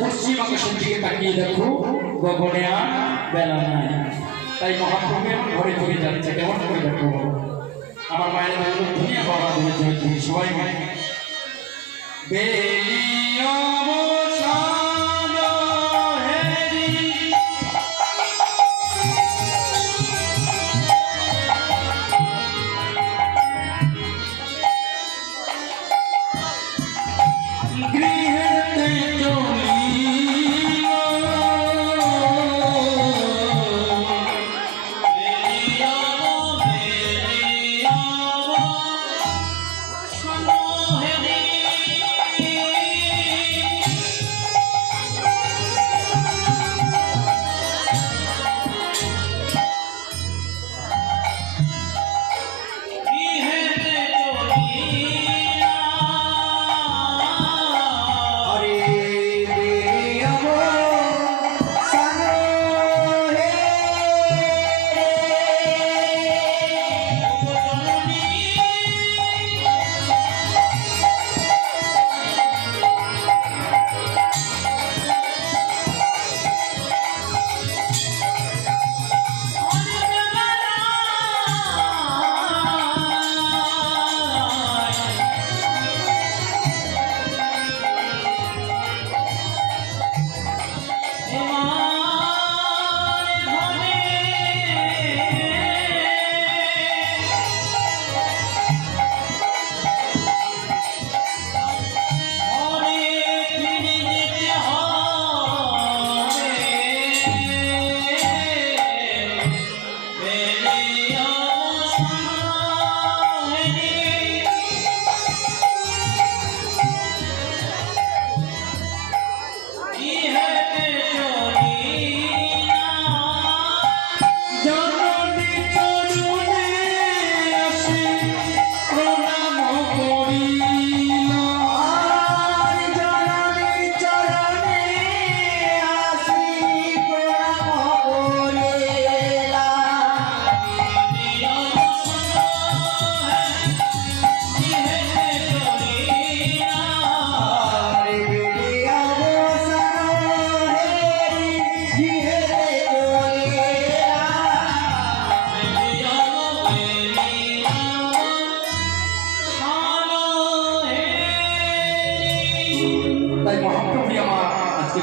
পশ্চিম আকাশের দিকে তাকিয়ে দেখো গগনে আর বেলা নাই। তাই মহাপ্রভু আমার ঘরে চলে যাচ্ছে, কেমন করে দেখো আমার মায়ের দুনিয়া বাবা দিয়েছে তুমি সবাই মিলে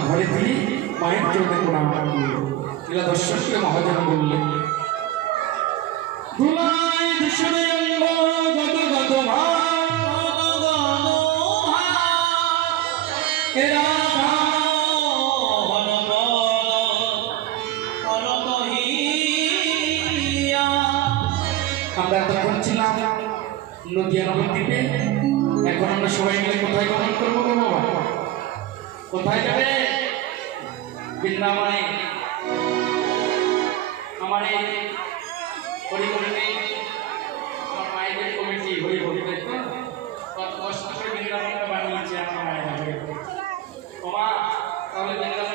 ঘরে দিয়ে মায়ের জন্য প্রণাম করলেন। এলা দর্শককে মহাজন বললেন ধুলাই দিশরে অঙ্গ গদ গদ আমরা তখন ছিলাম নদিয়া নবদ্বীপে, এখন আমরা সবাই মিলে কোথায় গমন করবো গো বাবা? কোথায় যাবে? বৃন্দাবনে। আমার এই হরিকমিটি, আমার মায়েদের কমিটি হরি হরি দেখতো কত কষ্ট করে বৃন্দাবনটা বানিয়েছে আমার মায়েরা। ওমা তাহলে বৃন্দাবন